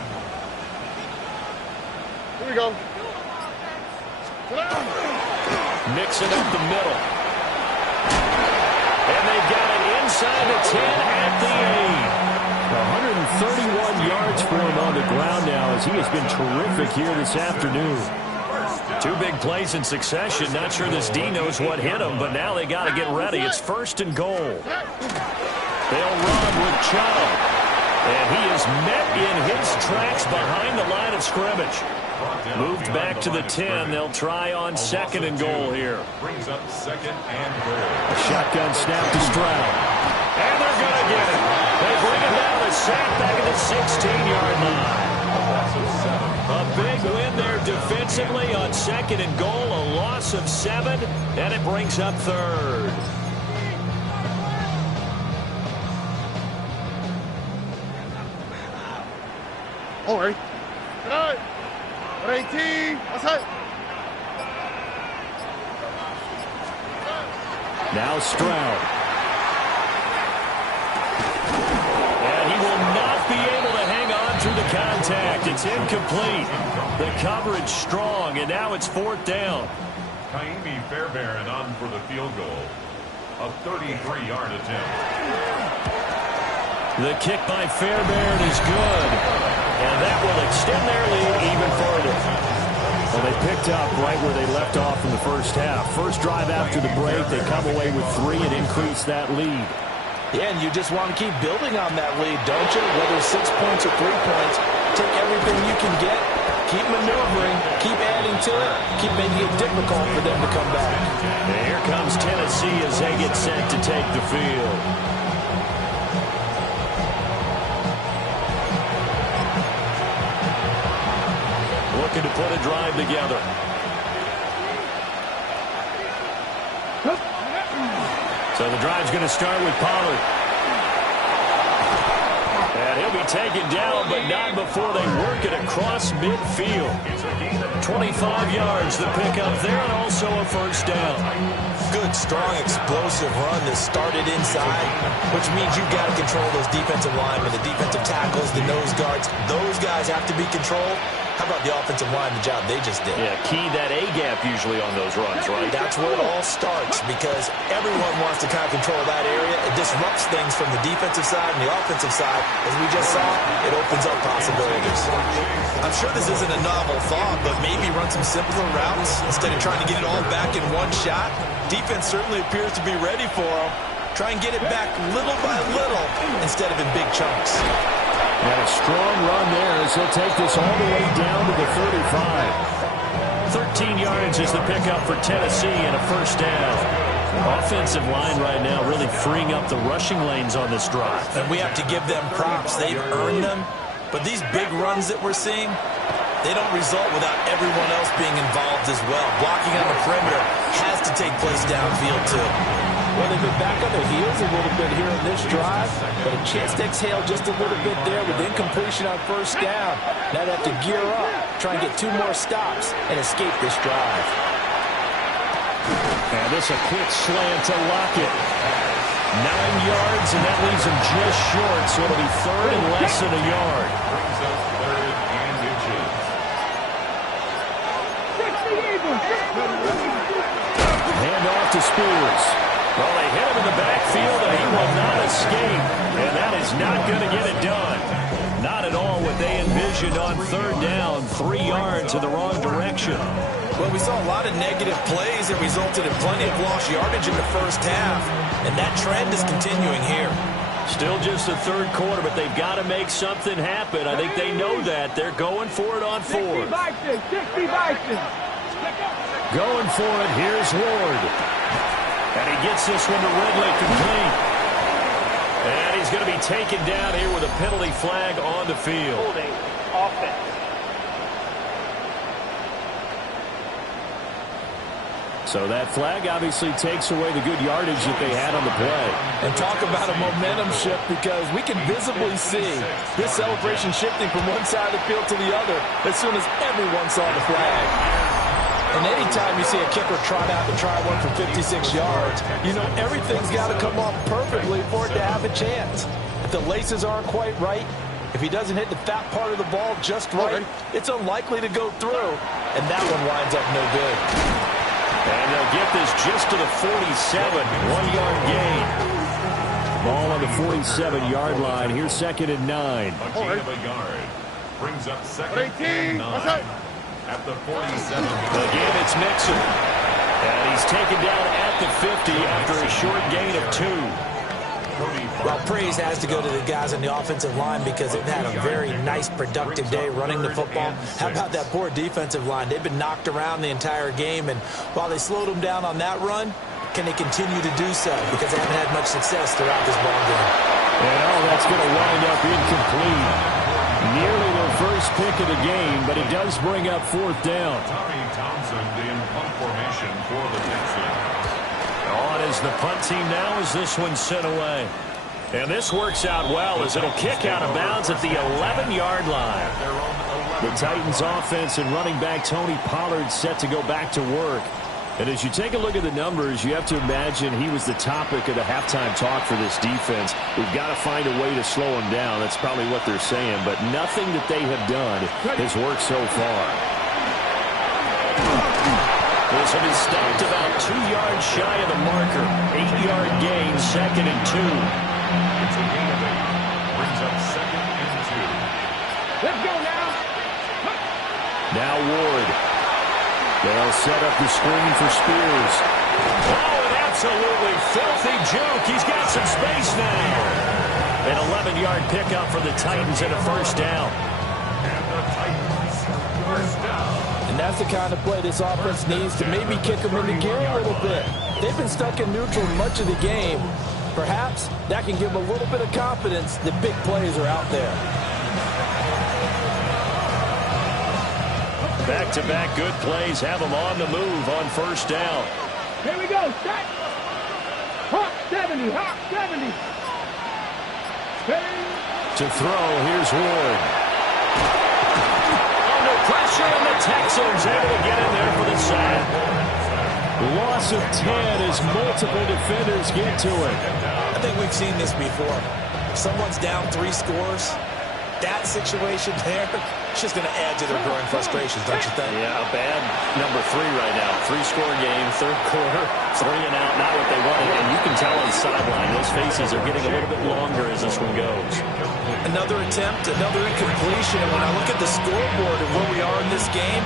Here we go. Mixing up the middle. And they got it inside the 10 at the 8. 131 yards for him on the ground now as he has been terrific here this afternoon. 2 big plays in succession. Not sure this D knows what hit him, but now they got to get ready. It's 1st and goal. They'll run with Chubb. And he is met in his tracks behind the line of scrimmage. Moved back to the 10. They'll try on 2nd and goal here. Brings up 2nd and goal. A shotgun snap to Stroud. And they're going to get it. They bring him down the sack back at the 16-yard line. A big win there defensively on 2nd and goal. A loss of 7, and it brings up 3rd. All right. Tonight, 118. What's that? Now Stroud. And he will not be able to hang on through the contact. It's incomplete. The coverage strong, and now it's 4th down. Kaimi Fairbairn on for the field goal. A 33-yard attempt. The kick by Fairbairn is good. And that will extend their lead even further. Well, they picked up right where they left off in the first half. First drive after the break, they come away with 3 and increase that lead. Yeah, and you just want to keep building on that lead, don't you? Whether it's 6 points or 3 points, take everything you can get, keep maneuvering, keep adding to it, keep making it difficult for them to come back. And here comes Tennessee as they get set to take the field. Looking to put a drive together. So the drive's going to start with Pollard. And he'll be taken down, but not before they work it across midfield. 25 yards the pickup there, and also a first down. Good, strong, explosive run that started inside, which means you've got to control those defensive linemen, the defensive tackles, the nose guards. Those guys have to be controlled. How about the offensive line, the job they just did? Yeah, key that A-gap usually on those runs, right? That's where it all starts, because everyone wants to kind of control that area. It disrupts things from the defensive side and the offensive side. As we just saw, it opens up possibilities. I'm sure this isn't a novel thought, but maybe run some simpler routes instead of trying to get it all back in one shot. Defense certainly appears to be ready for them. Try and get it back little by little instead of in big chunks. And a strong run there as he'll take this all the way down to the 35. 13 yards is the pickup for Tennessee and a first down. Offensive line right now really freeing up the rushing lanes on this drive. And we have to give them props. They've earned them. But these big runs that we're seeing, they don't result without everyone else being involved as well. Blocking on the perimeter has to take place downfield too. Well, they've been back on their heels a little bit here in this drive, but a chance to exhale just a little bit there with incompletion on first down. Now they have to gear up, try and get 2 more stops, and escape this drive. And this a quick slant to Lockett. 9 yards, and that leaves him just short, so it'll be third and less than a yard. Brings up third and inches. Hand off to Spears. Well, they hit him in the backfield, and he will not escape. And that is not going to get it done. Not at all what they envisioned on third down. 3 yards in the wrong direction. Well, we saw a lot of negative plays that resulted in plenty of lost yardage in the first half, and that trend is continuing here. Still just the third quarter, but they've got to make something happen. I think they know that. They're going for it on fourth. Going for it. Here's Ward. And he gets this one to Ridley complete. And he's going to be taken down here with a penalty flag on the field. Holding offense. So that flag obviously takes away the good yardage that they had on the play. And talk about a momentum shift, because we can visibly see this celebration shifting from one side of the field to the other as soon as everyone saw the flag. And anytime you see a kicker trot out to try one for 56 yards, you know everything's got to come off perfectly for it to have a chance. If the laces aren't quite right, if he doesn't hit the fat part of the ball just right, it's unlikely to go through. And that one winds up no good. And they'll get this just to the 47, 1-yard gain. Ball on the 47-yard line. Here's second and 9. A gain of a yard. Brings up second and 9. At the 47-yard. Again, it's Mixon. And he's taken down at the 50 after a short gain of 2. Well, praise has to go to the guys on the offensive line, because they've had a very nice, productive day running the football. How about that poor defensive line? They've been knocked around the entire game, and while they slowed them down on that run, can they continue to do so? Because they haven't had much success throughout this ball game. And that's going to wind up incomplete. Nearly their first pick of the game, but it does bring up fourth down. Tommy Townsend in punt formation for the Texans. On is the punt team now as this one's sent away. And this works out well as it'll kick out of bounds at the 11-yard line. The Titans offense and running back Tony Pollard set to go back to work. And as you take a look at the numbers, you have to imagine he was the topic of the halftime talk for this defense. We've got to find a way to slow him down. That's probably what they're saying. But nothing that they have done has worked so far. This one is stopped about 2 yards shy of the marker. 8-yard gain, second and 2. It's a gain of 8. Brings up second and 2. Let's go now. Now Ward. They'll set up the screen for Spears. Oh, an absolutely filthy juke. He's got some space now. An 11-yard pickup for the Titans and a first down. And the Titans first down. And that's the kind of play this offense needs to maybe kick them into gear a little bit. They've been stuck in neutral much of the game. Perhaps that can give them a little bit of confidence that big plays are out there. Back-to-back good plays have them on the move on first down. Here we go. Set. Hawk 70. Hawk 70. To throw, here's Ward. Under pressure, and the Texans able to get in there for the sack. Loss of 10 as multiple defenders get to it. I think we've seen this before. If someone's down 3 scores, that situation there, it's just going to add to their growing frustrations, don't you think? Yeah, a bad number 3 right now. 3-score game, third quarter, 3 and out, not what they wanted. And you can tell on the sideline, those faces are getting a little bit longer as this one goes. Another attempt, another incompletion. And when I look at the scoreboard and where we are in this game,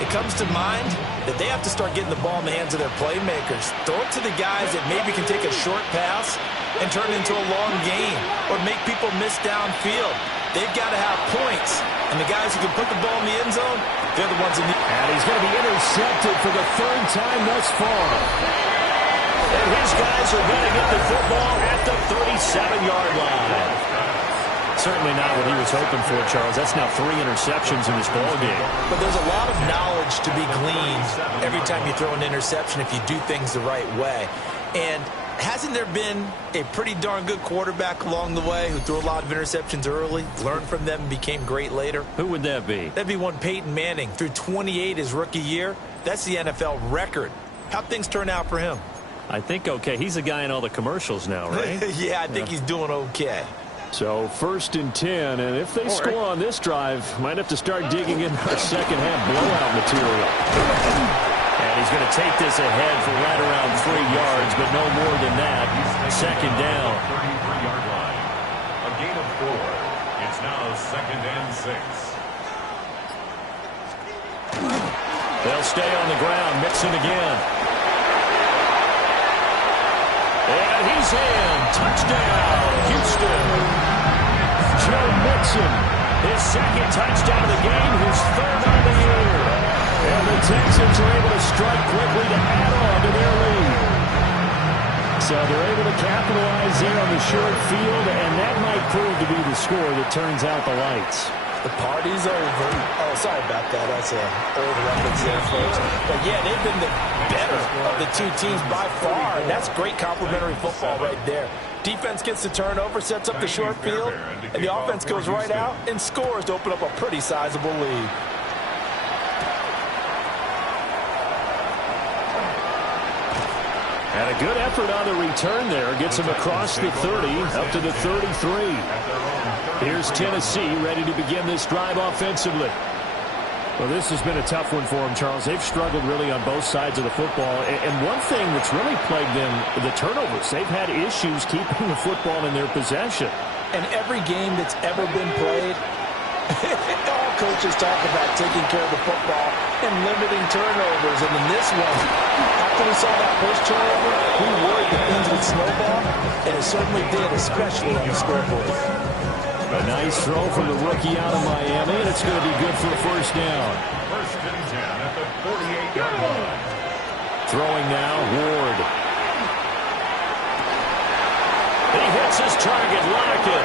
it comes to mind that they have to start getting the ball in the hands of their playmakers. Throw it to the guys that maybe can take a short pass and turn it into a long gain or make people miss downfield. They've got to have points. And the guys who can put the ball in the end zone, they're the ones that need. And he's going to be intercepted for the 3rd time thus far. And his guys are going to get the football at the 37-yard line. Certainly not what he was hoping for, Charles. That's now 3 interceptions in this ball game. But there's a lot of knowledge to be gleaned every time you throw an interception if you do things the right way. And hasn't there been a pretty darn good quarterback along the way who threw a lot of interceptions early, learned from them, and became great later? Who would that be? That'd be one Peyton Manning. Threw 28 his rookie year. That's the NFL record. How'd things turn out for him? I think okay. He's the guy in all the commercials now, right? Yeah, I think he's doing okay. So 1st and 10, and if they score on this drive, might have to start digging in our second half blowout material. And he's going to take this ahead for right around 3 yards, but no more than that. Second down. 33-yard line. A gain of 4. It's now 2nd and 6. They'll stay on the ground. Mixon again. And he's in. Touchdown, Houston. Joe Mixon, his 2nd touchdown of the game, his 3rd on the year. And the Texans are able to strike quickly to add on to their lead. So they're able to capitalize there on the short field, and that might prove to be the score that turns out the lights. The party's over. Oh, sorry about that. That's an old reference there, folks. But, yeah, they've been the better of the two teams by far, and that's great complimentary football right there. Defense gets the turnover, sets up the short field, and the offense goes right out and scores to open up a pretty sizable lead. And a good effort on the return there. Gets him across the 30, up to the 33. Here's Tennessee ready to begin this drive offensively. Well, this has been a tough one for them, Charles. They've struggled really on both sides of the football. And one thing that's really plagued them, the turnovers. They've had issues keeping the football in their possession. And every game that's ever been played, all coaches talk about taking care of the football and limiting turnovers. And in this one, after we saw that first turnover, we worried that things would snowball, and it certainly did, especially on the scoreboard. A nice throw from the rookie out of Miami, and it's going to be good for a 1st down. 1st and 10 at the 48-yard line. Throwing now, Ward. He hits his target, Lockett.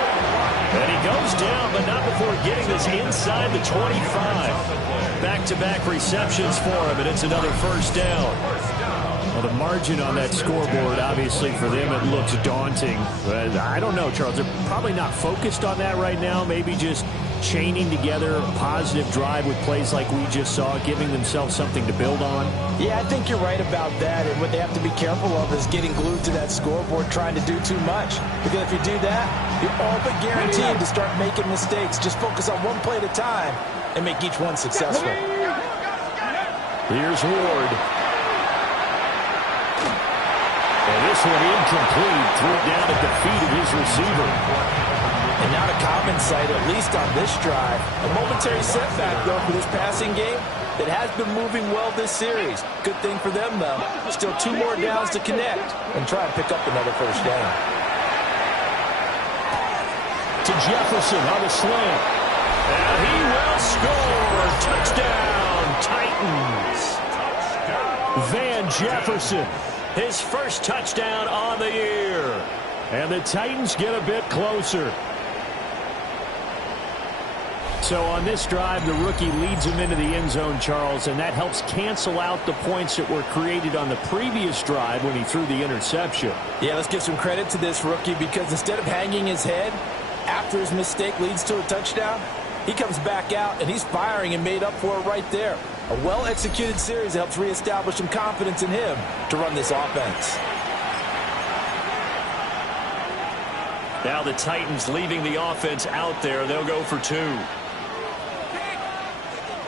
And he goes down, but not before getting this inside the 25. Back-to-back receptions for him, and it's another 1st down. Well, the margin on that scoreboard, obviously, for them, it looks daunting. But I don't know, Charles. They're probably not focused on that right now. Maybe just chaining together a positive drive with plays like we just saw, giving themselves something to build on. Yeah, I think you're right about that. And what they have to be careful of is getting glued to that scoreboard trying to do too much. Because if you do that, you're all but guaranteed to start making mistakes. Just focus on one play at a time and make each one successful. Here's Ward. And this one incomplete. Threw it down at the feet of his receiver. And not a common sight, at least on this drive. A momentary setback, though, for this passing game that has been moving well this series. Good thing for them, though. Still 2 more downs to connect and try and pick up another 1st down. To Jefferson on the slant. And he will score. Touchdown, Titans. Van Jefferson. His 1st touchdown on the year. And the Titans get a bit closer. So on this drive, the rookie leads him into the end zone, Charles, and that helps cancel out the points that were created on the previous drive when he threw the interception. Yeah, let's give some credit to this rookie because instead of hanging his head after his mistake leads to a touchdown, he comes back out and he's firing and made up for it right there. A well-executed series that helps reestablish some confidence in him to run this offense. Now the Titans leaving the offense out there. They'll go for 2.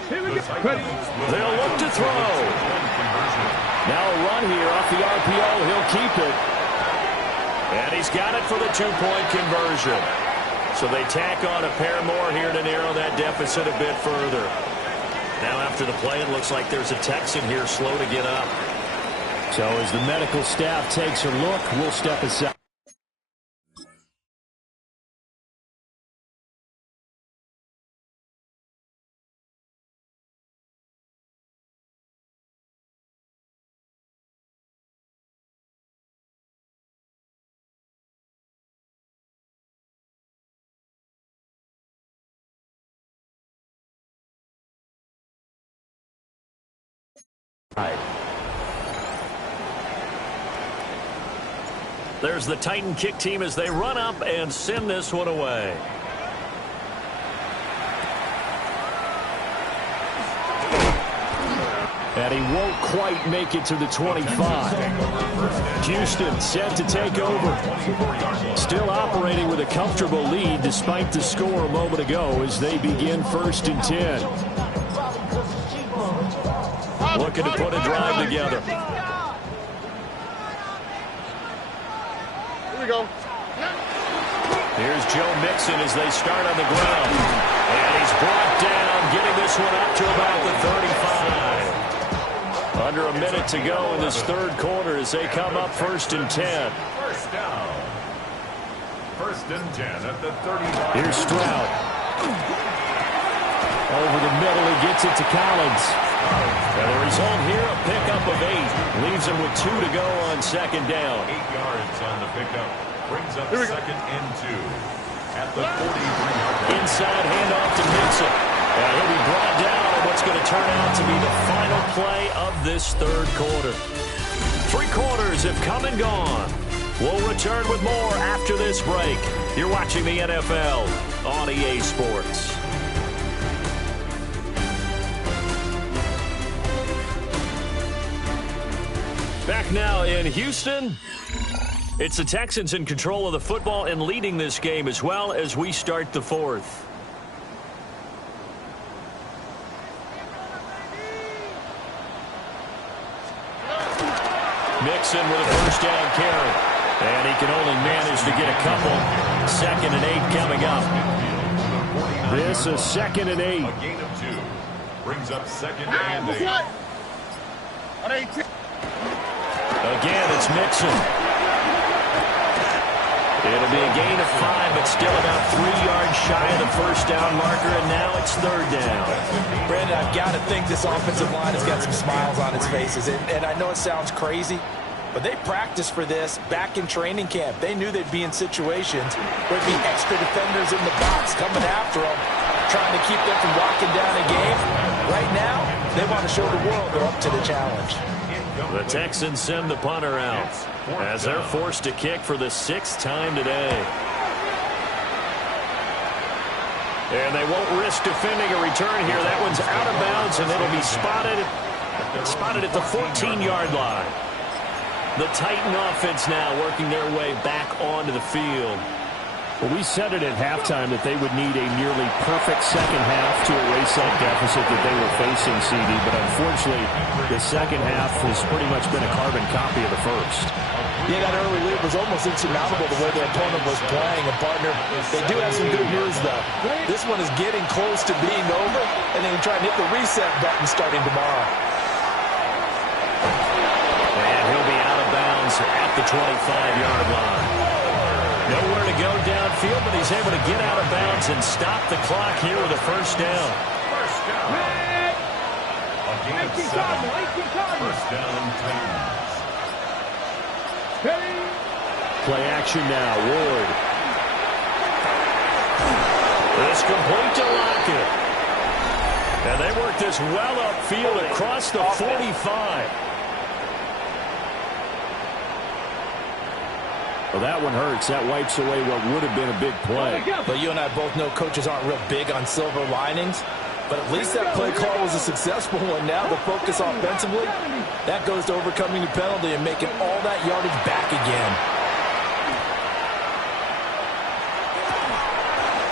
Here we go. They'll look to throw. Now a run here off the RPO. He'll keep it. And he's got it for the 2-point conversion. So they tack on a pair more here to narrow that deficit a bit further. Now after the play, it looks like there's a Texan here slow to get up. So as the medical staff takes a look, we'll step aside. There's the Titan kick team as they run up and send this one away. And he won't quite make it to the 25. Houston set to take over. Still operating with a comfortable lead despite the score a moment ago as they begin 1st and 10. Looking to put a drive together. Here we go. Here's Joe Mixon as they start on the ground. And he's brought down, getting this one up to about the 35. Under a minute to go in this third quarter as they come up 1st and 10. First down. 1st and 10 at the 35. Here's Stroud. Over the middle, he gets it to Collins. And the result here, a pickup of 8. Leaves him with 2 to go on 2nd down. 8 yards on the pickup. Brings up 2nd and 2 at the 43-yard line. Inside handoff to Mixon. And he'll be brought down on what's going to turn out to be the final play of this third quarter. 3 quarters have come and gone. We'll return with more after this break. You're watching the NFL on EA Sports. Back now in Houston. It's the Texans in control of the football and leading this game as well as we start the 4th. Mixon with a first down carry. And he can only manage to get a couple. 2nd and 8 coming up. This is 2nd and 8. A gain of 2. Brings up 2nd and 8. Again, it's Mixon. It'll be a gain of 5, but still about 3 yards shy of the first down marker, and now it's 3rd down. Brandon, I've got to think this offensive line has got some smiles on its faces. And I know it sounds crazy, but they practiced for this back in training camp. They knew they'd be in situations where there'd be extra defenders in the box coming after them, trying to keep them from locking down a game. Right now, they want to show the world they're up to the challenge. The Texans send the punter out as they're forced to kick for the 6th time today. And they won't risk defending a return here. That one's out of bounds, and it'll be spotted at the 14-yard line. The Titan offense now working their way back onto the field. Well, we said it at halftime that they would need a nearly perfect second half to erase that deficit that they were facing, CD. But unfortunately, the second half has pretty much been a carbon copy of the first. Yeah, that early lead was almost insurmountable the way their opponent was playing. And, partner, they do have some good news, though. This one is getting close to being over, and they can try and hit the reset button starting tomorrow. And he'll be out of bounds at the 25-yard line. Nowhere to go downfield, but he's able to get out of bounds and stop the clock here with a first down. First down. A gain of 7. First down, Titans. Play action now. Ward. It's complete to Lockett. And they work this well upfield across the 45. Well, that one hurts. That wipes away what would have been a big play. But you and I both know coaches aren't real big on silver linings. But at least that play call was a successful one. Now the focus offensively, that goes to overcoming the penalty and making all that yardage back again.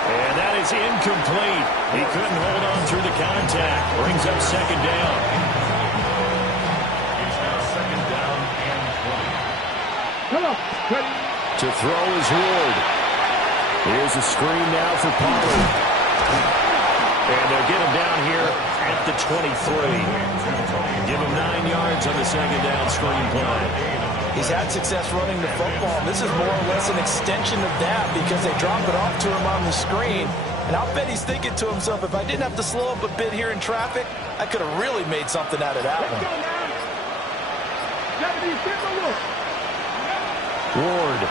And that is incomplete. He couldn't hold on through the contact. Brings up 2nd down. It's now 2nd down and 20. Come on. To throw is Ward. Here's a screen now for Pollard. And they'll get him down here at the 23. Give him 9 yards on the 2nd down screen play. He's had success running the football. This is more or less an extension of that because they drop it off to him on the screen. And I'll bet he's thinking to himself, if I didn't have to slow up a bit here in traffic, I could have really made something out of that one. Ward.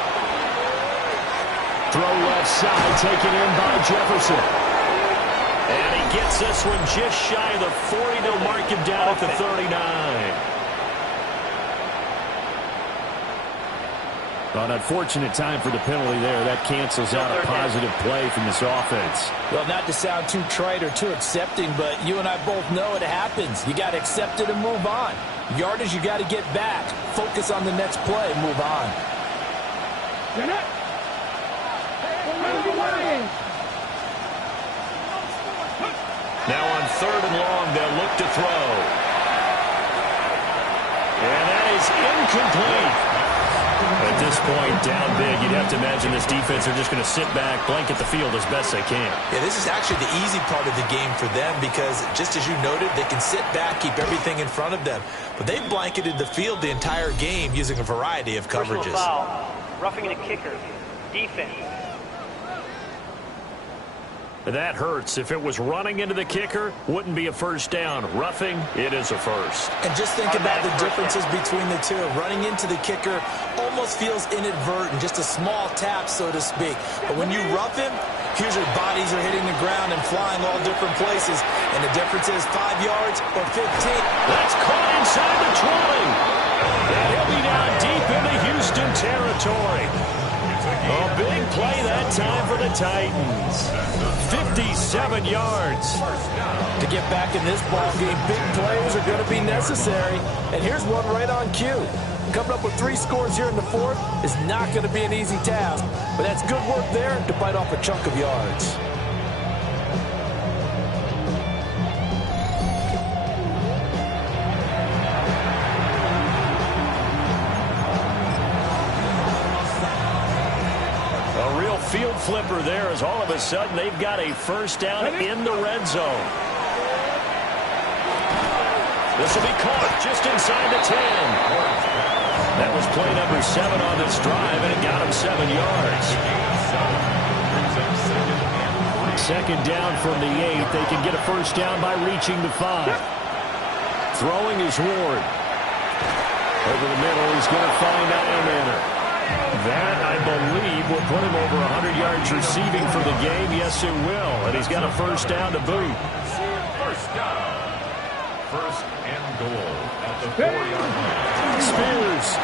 Throw left side, taken in by Jefferson. And he gets this one just shy of the 40. They'll mark him down at the 39. An unfortunate time for the penalty there. That cancels out a positive play from this offense. Well, not to sound too trite or too accepting, but you and I both know it happens. You got to accept it and move on. Yardage, you got to get back. Focus on the next play. Move on. Now on 3rd and long, they'll look to throw. And that is incomplete. At this point, down big, you'd have to imagine this defense are just going to sit back, blanket the field as best they can. Yeah, this is actually the easy part of the game for them because, just as you noted, they can sit back, keep everything in front of them. But they've blanketed the field the entire game using a variety of coverages. Personal foul, roughing the kicker, defense. That hurts. If it was running into the kicker, wouldn't be a first down. Roughing, it is a first. And just think about the differences between the two. Running into the kicker almost feels inadvertent, just a small tap, so to speak. But when you rough him, here's your bodies are hitting the ground and flying all different places. And the difference is 5 yards or 15. That's caught inside the 20. And he'll be down deep into Houston territory. A big play that time for the Titans. 57 yards. To get back in this ball game, big plays are going to be necessary. And here's one right on cue. Coming up with 3 scores here in the 4th is not going to be an easy task. But that's good work there to bite off a chunk of yards. Field flipper there as all of a sudden they've got a first down in the red zone. This will be caught just inside the 10. That was play number 7 on this drive, and it got him 7 yards. Second down from the 8. They can get a first down by reaching the 5. Throwing is Ward. Over the middle, he's going to find Ironmaner. That, I believe, will put him over 100 yards receiving for the game. Yes, it will. And he's got a first down to boot. First down. First and goal at the 4-yard line. Spears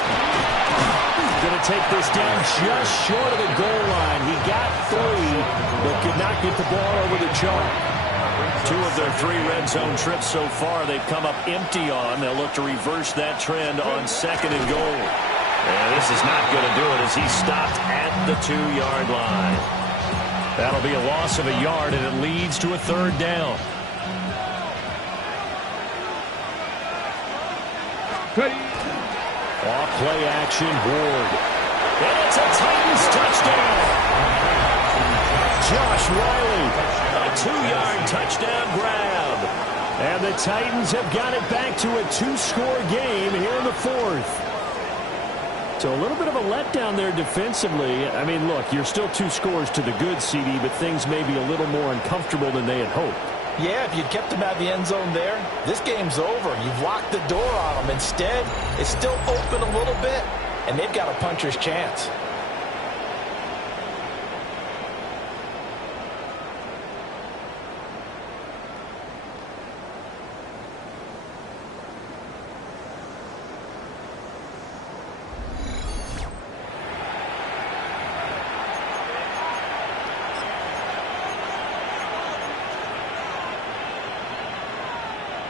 going to take this down just short of the goal line. He got 3, but could not get the ball over the chalk. 2 of their 3 red zone trips so far they've come up empty on. They'll look to reverse that trend on 2nd and goal. And this is not going to do it as he stopped at the 2-yard line. That'll be a loss of a yard, and it leads to a 3rd down. Off play action, Ward. And it's a Titans touchdown. Josh Riley, a 2-yard touchdown grab. And the Titans have got it back to a 2-score game here in the 4th. So a little bit of a letdown there defensively. I mean, look, you're still 2 scores to the good, CD, but things may be a little more uncomfortable than they had hoped. Yeah, if you'd kept them out of the end zone there, this game's over. You've locked the door on them. Instead, it's still open a little bit, and they've got a puncher's chance.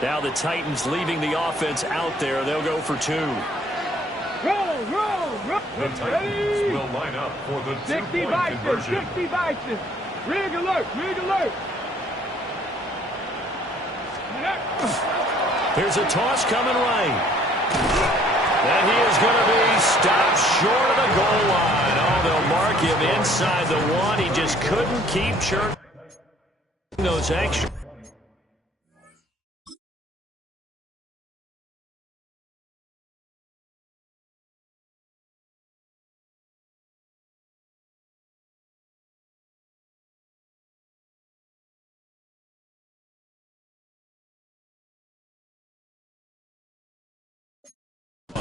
Now the Titans leaving the offense out there. They'll go for 2. Roll, roll, roll. The Titans will line up for the 2-point conversion. 60 Vices. Rig alert, rig alert. Here's a toss coming right. And he is going to be stopped short of the goal line. Oh, they'll mark him inside the 1. He just couldn't keep churning those extra.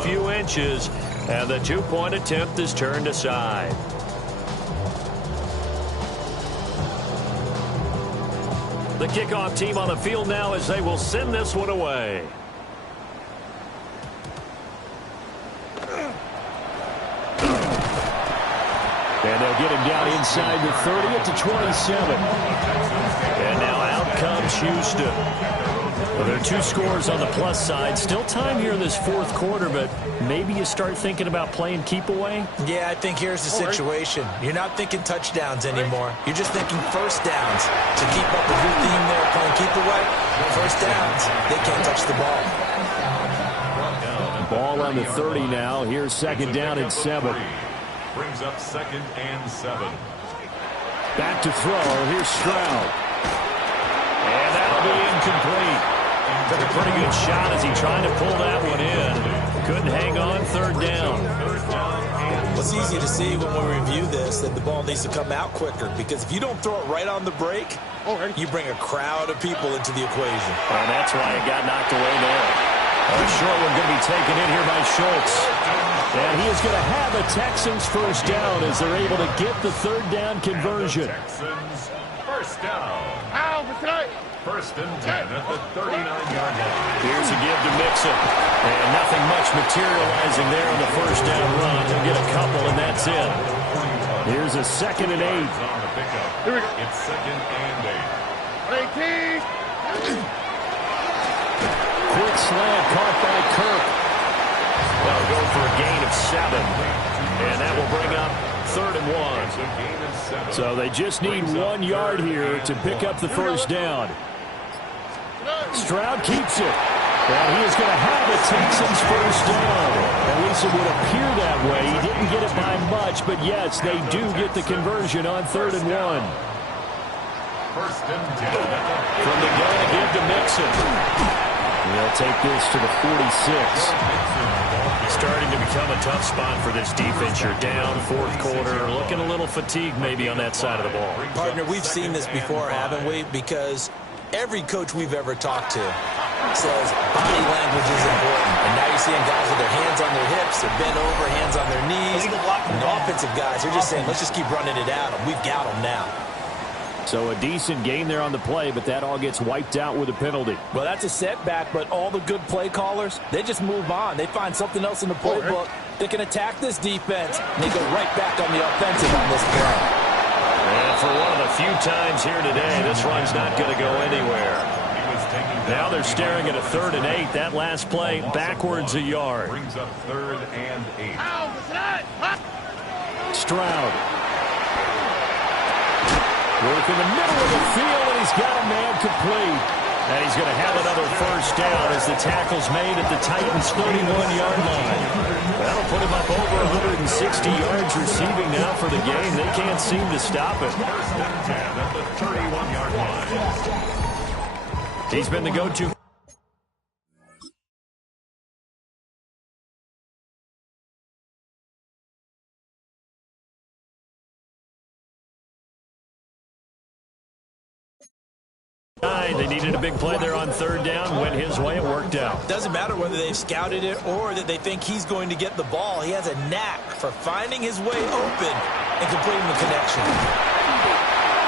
Few inches, and the 2-point attempt is turned aside. The kickoff team on the field now as they will send this one away. And they'll get him down inside the 30 at the 27. And now out comes Houston. Well, there are 2 scores on the plus side. Still time here in this fourth quarter, but maybe you start thinking about playing keep away? Yeah, I think here's the situation. You're not thinking touchdowns anymore. You're just thinking first downs. To keep up with your theme there playing keep away, first downs, they can't touch the ball. Ball on the 30 now. Here's second down and 7. Brings up 2nd and 7. Back to throw. Here's Stroud. And that'll be incomplete. Took a pretty good shot as he tried to pull that one in. Couldn't hang on. Third down. Well, it's easy to see when we review this that the ball needs to come out quicker, because if you don't throw it right on the break, you bring a crowd of people into the equation. And that's why it got knocked away there. A short one going to be taken in here by Schultz. And he is going to have a Texans first down as they're able to get the third down conversion. Texans first down. Ow, First and 10 at the 39-yard line. Here's a give to Mixon. And nothing much materializing there on the first down run. He'll get a couple, and that's it. Here's a 2nd and 8. On the pickup. Here we go. It's 2nd and 8. 18. Quick slant caught by Kirk. They'll go for a gain of 7. And that will bring up 3rd and 1. So they just need 1 yard here to pick up the first down. Stroud keeps it. And he is going to have a Texans first down. At least it would appear that way. He didn't get it by much, but yes, they do get the conversion on 3rd and 1. First and 10. From the gun, a give to Mixon. They'll take this to the 46. Starting to become a tough spot for this defense. You're down, fourth quarter, looking a little fatigued maybe on that side of the ball. Partner, we've seen this before, haven't we? Because every coach we've ever talked to says body language is important. And now you're seeing guys with their hands on their hips, they're bent over, hands on their knees. And the offensive guys, they're just saying, let's just keep running it at them. We've got them now. So a decent game there on the play, but that all gets wiped out with a penalty. Well, that's a setback, but all the good play callers, they just move on. They find something else in the playbook. They can attack this defense, and they go right back on the offensive on this play. And for one of the few times here today, this run's not going to go anywhere. Now they're staring at a 3rd and 8. That last play backwards a yard. Brings up 3rd and 8. Stroud. Work in the middle of the field, and he's got a man complete. And he's going to have another first down as the tackle's made at the Titans' 31-yard line. That'll put him up over 160 yards receiving now for the game. They can't seem to stop it. First and 10 at the 31-yard line. He's been the go-to. They needed a big play there on 3rd down. Went his way. It worked out. Doesn't matter whether they've scouted it or that they think he's going to get the ball. He has a knack for finding his way open and completing the connection.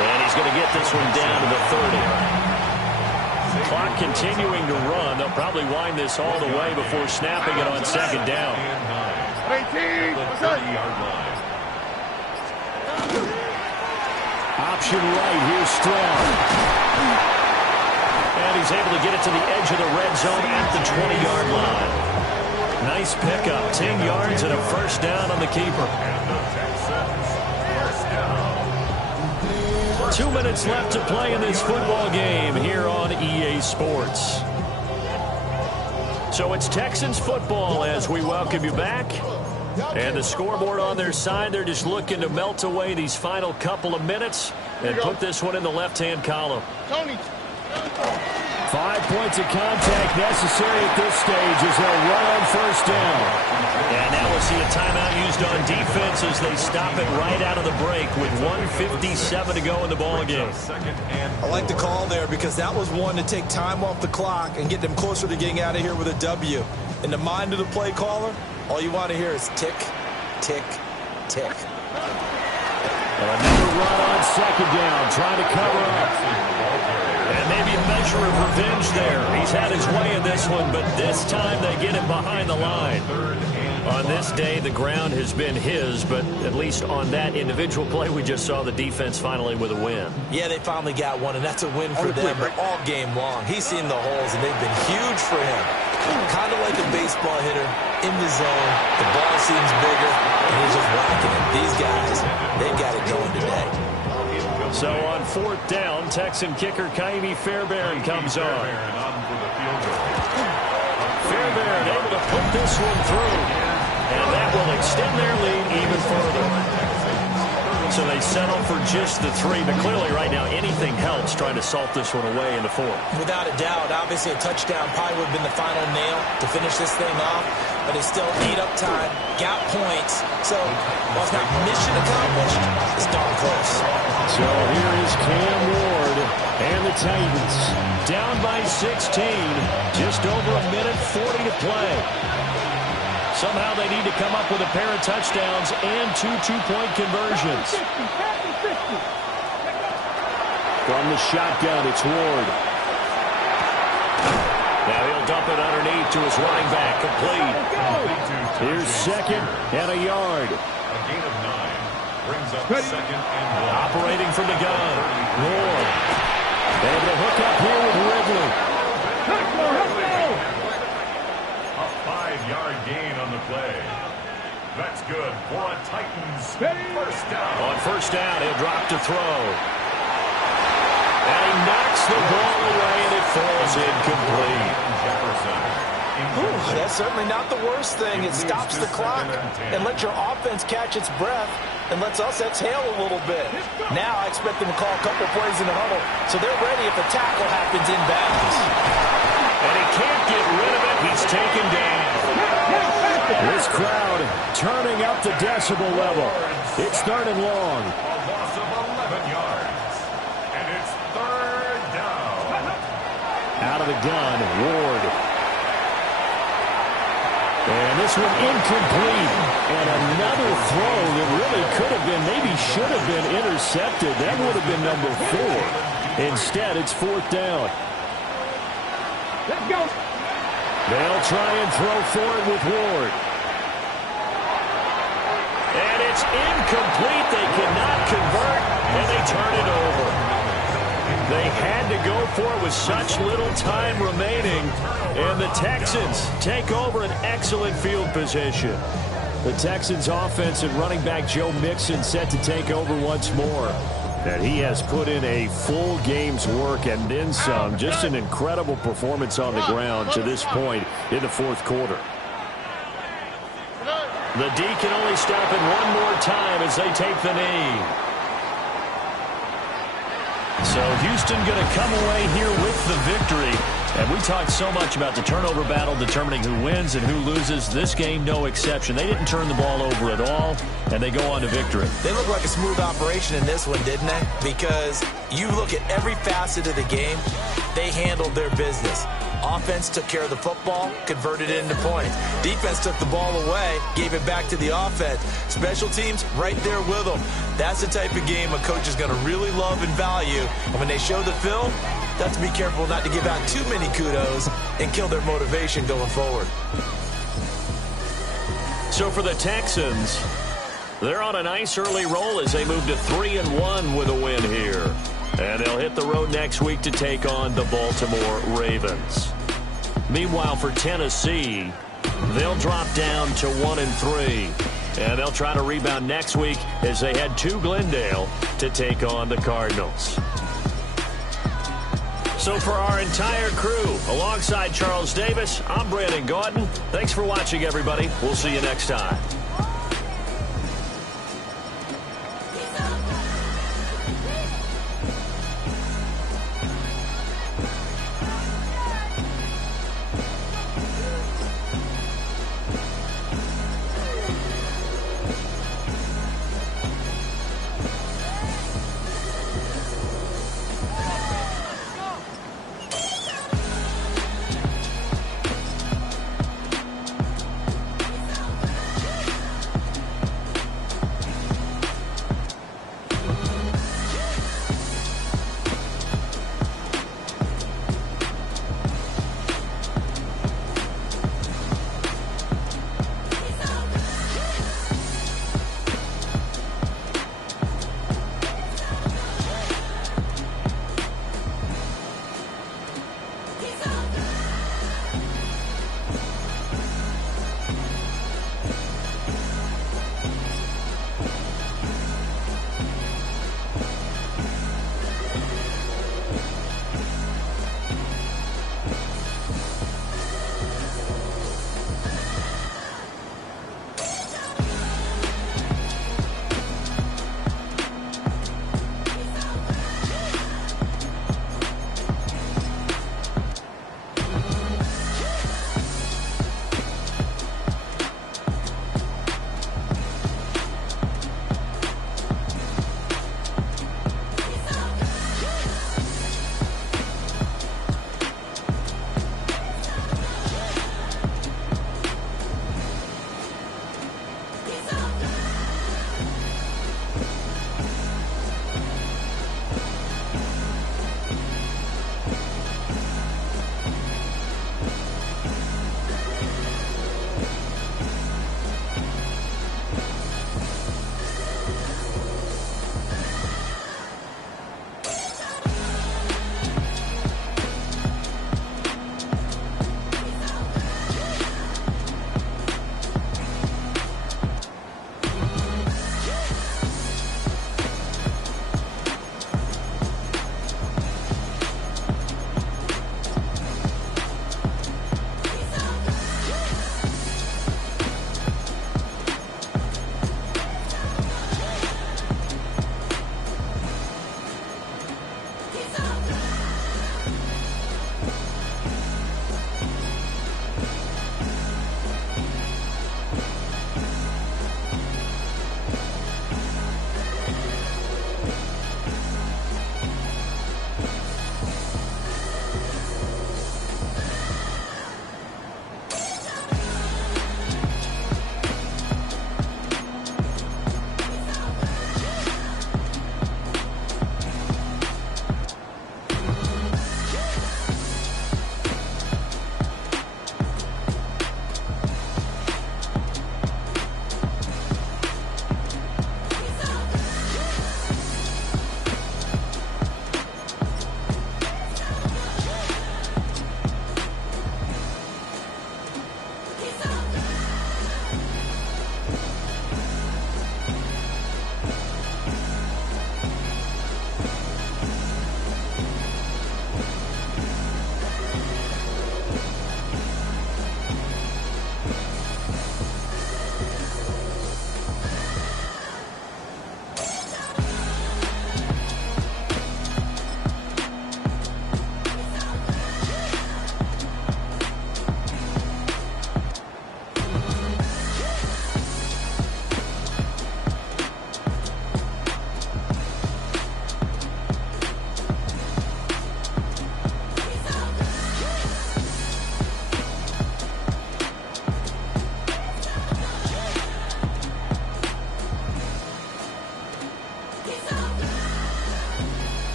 And he's going to get this one down to the 30. Clock continuing to run. They'll probably wind this all the way before snapping it on 2nd down. 18. The 30-yard line. Option right. Here's Stroud. And he's able to get it to the edge of the red zone at the 20-yard line. Nice pickup. 10 yards and a first down on the keeper. And the Texans first down. 2 minutes left to play in this football game here on EA Sports. So it's Texans football as we welcome you back. And the scoreboard on their side, they're just looking to melt away these final couple of minutes and put this one in the left-hand column. 5 points of contact necessary at this stage as they'll run on first down. And now we'll see a timeout used on defense as they stop it right out of the break with 1:57 to go in the ball game. I like the call there because that was one to take time off the clock and get them closer to getting out of here with a W. In the mind of the play caller, all you want to hear is tick, tick, tick. Another run on 2nd down, trying to cover up. And measure of revenge there. He's had his way in this one, but this time they get him behind the line. On this day, the ground has been his, but at least on that individual play, we just saw the defense finally with a win. Yeah, they finally got one, and that's a win for them, but all game long. He's seen the holes, and they've been huge for him. Kind of like a baseball hitter in the zone. The ball seems bigger, and he's just whacking it. These guys, they've got it going today. So on 4th down, Texan kicker Kaimi Fairbairn comes on. Fairbairn able to put this one through. And that will extend their lead even further. So they settle for just the 3. But clearly right now anything helps trying to salt this one away in the 4th. Without a doubt, obviously a touchdown probably would have been the final nail to finish this thing off. But it's still eat up time, got points. So while it's not mission accomplished, it's darn close. So here is Cam Ward and the Titans down by 16. Just over a minute 40 to play. Somehow they need to come up with a pair of touchdowns and 2 two-point conversions. From the shotgun, it's Ward. Now he'll dump it underneath to his running back, complete. Here's 2nd and a yard. A gain of 9 brings up 2nd and 1. Operating from the gun, Ward. Able to hook up here with Ridley. A 5-yard gain on the play. That's good for a Titans first down. On 1st down, he'll drop to throw. And he knocks the ball away, and it falls incomplete. That's certainly not the worst thing. It stops the clock and lets your offense catch its breath and lets us exhale a little bit. Now I expect them to call a couple plays in the huddle so they're ready if a tackle happens in bounds. And he can't get rid of it. He's taken down. This crowd turning up the decibel level. It's 3rd and long. A loss of 11 yards. And it's 3rd down. Out of the gun, Ward. And this one incomplete. And another throw that really could have been, maybe should have been intercepted. That would have been number 4. Instead, it's 4th down. Let's go. They'll try and throw for it with Ward. And it's incomplete. They cannot convert, and they turn it over. They had to go for it with such little time remaining, and the Texans take over an excellent field position. The Texans offense and running back Joe Mixon set to take over once more. And he has put in a full game's work and then some. Just an incredible performance on the ground to this point in the 4th quarter. The D can only stop it one more time as they take the knee. So Houston going to come away here with the victory. And we talked so much about the turnover battle determining who wins and who loses. This game, no exception. They didn't turn the ball over at all, and they go on to victory. They look like a smooth operation in this one, didn't they? Because you look at every facet of the game, they handled their business. Offense took care of the football, converted it into points. Defense took the ball away, gave it back to the offense. Special teams, right there with them. That's the type of game a coach is going to really love and value. And when they show the film, they have to be careful not to give out too many kudos and kill their motivation going forward. So for the Texans, they're on a nice early roll as they move to 3-1 with a win here. And they'll hit the road next week to take on the Baltimore Ravens. Meanwhile, for Tennessee, they'll drop down to 1-3. And they'll try to rebound next week as they head to Glendale to take on the Cardinals. So for our entire crew, alongside Charles Davis, I'm Brandon Gaudin. Thanks for watching, everybody. We'll see you next time.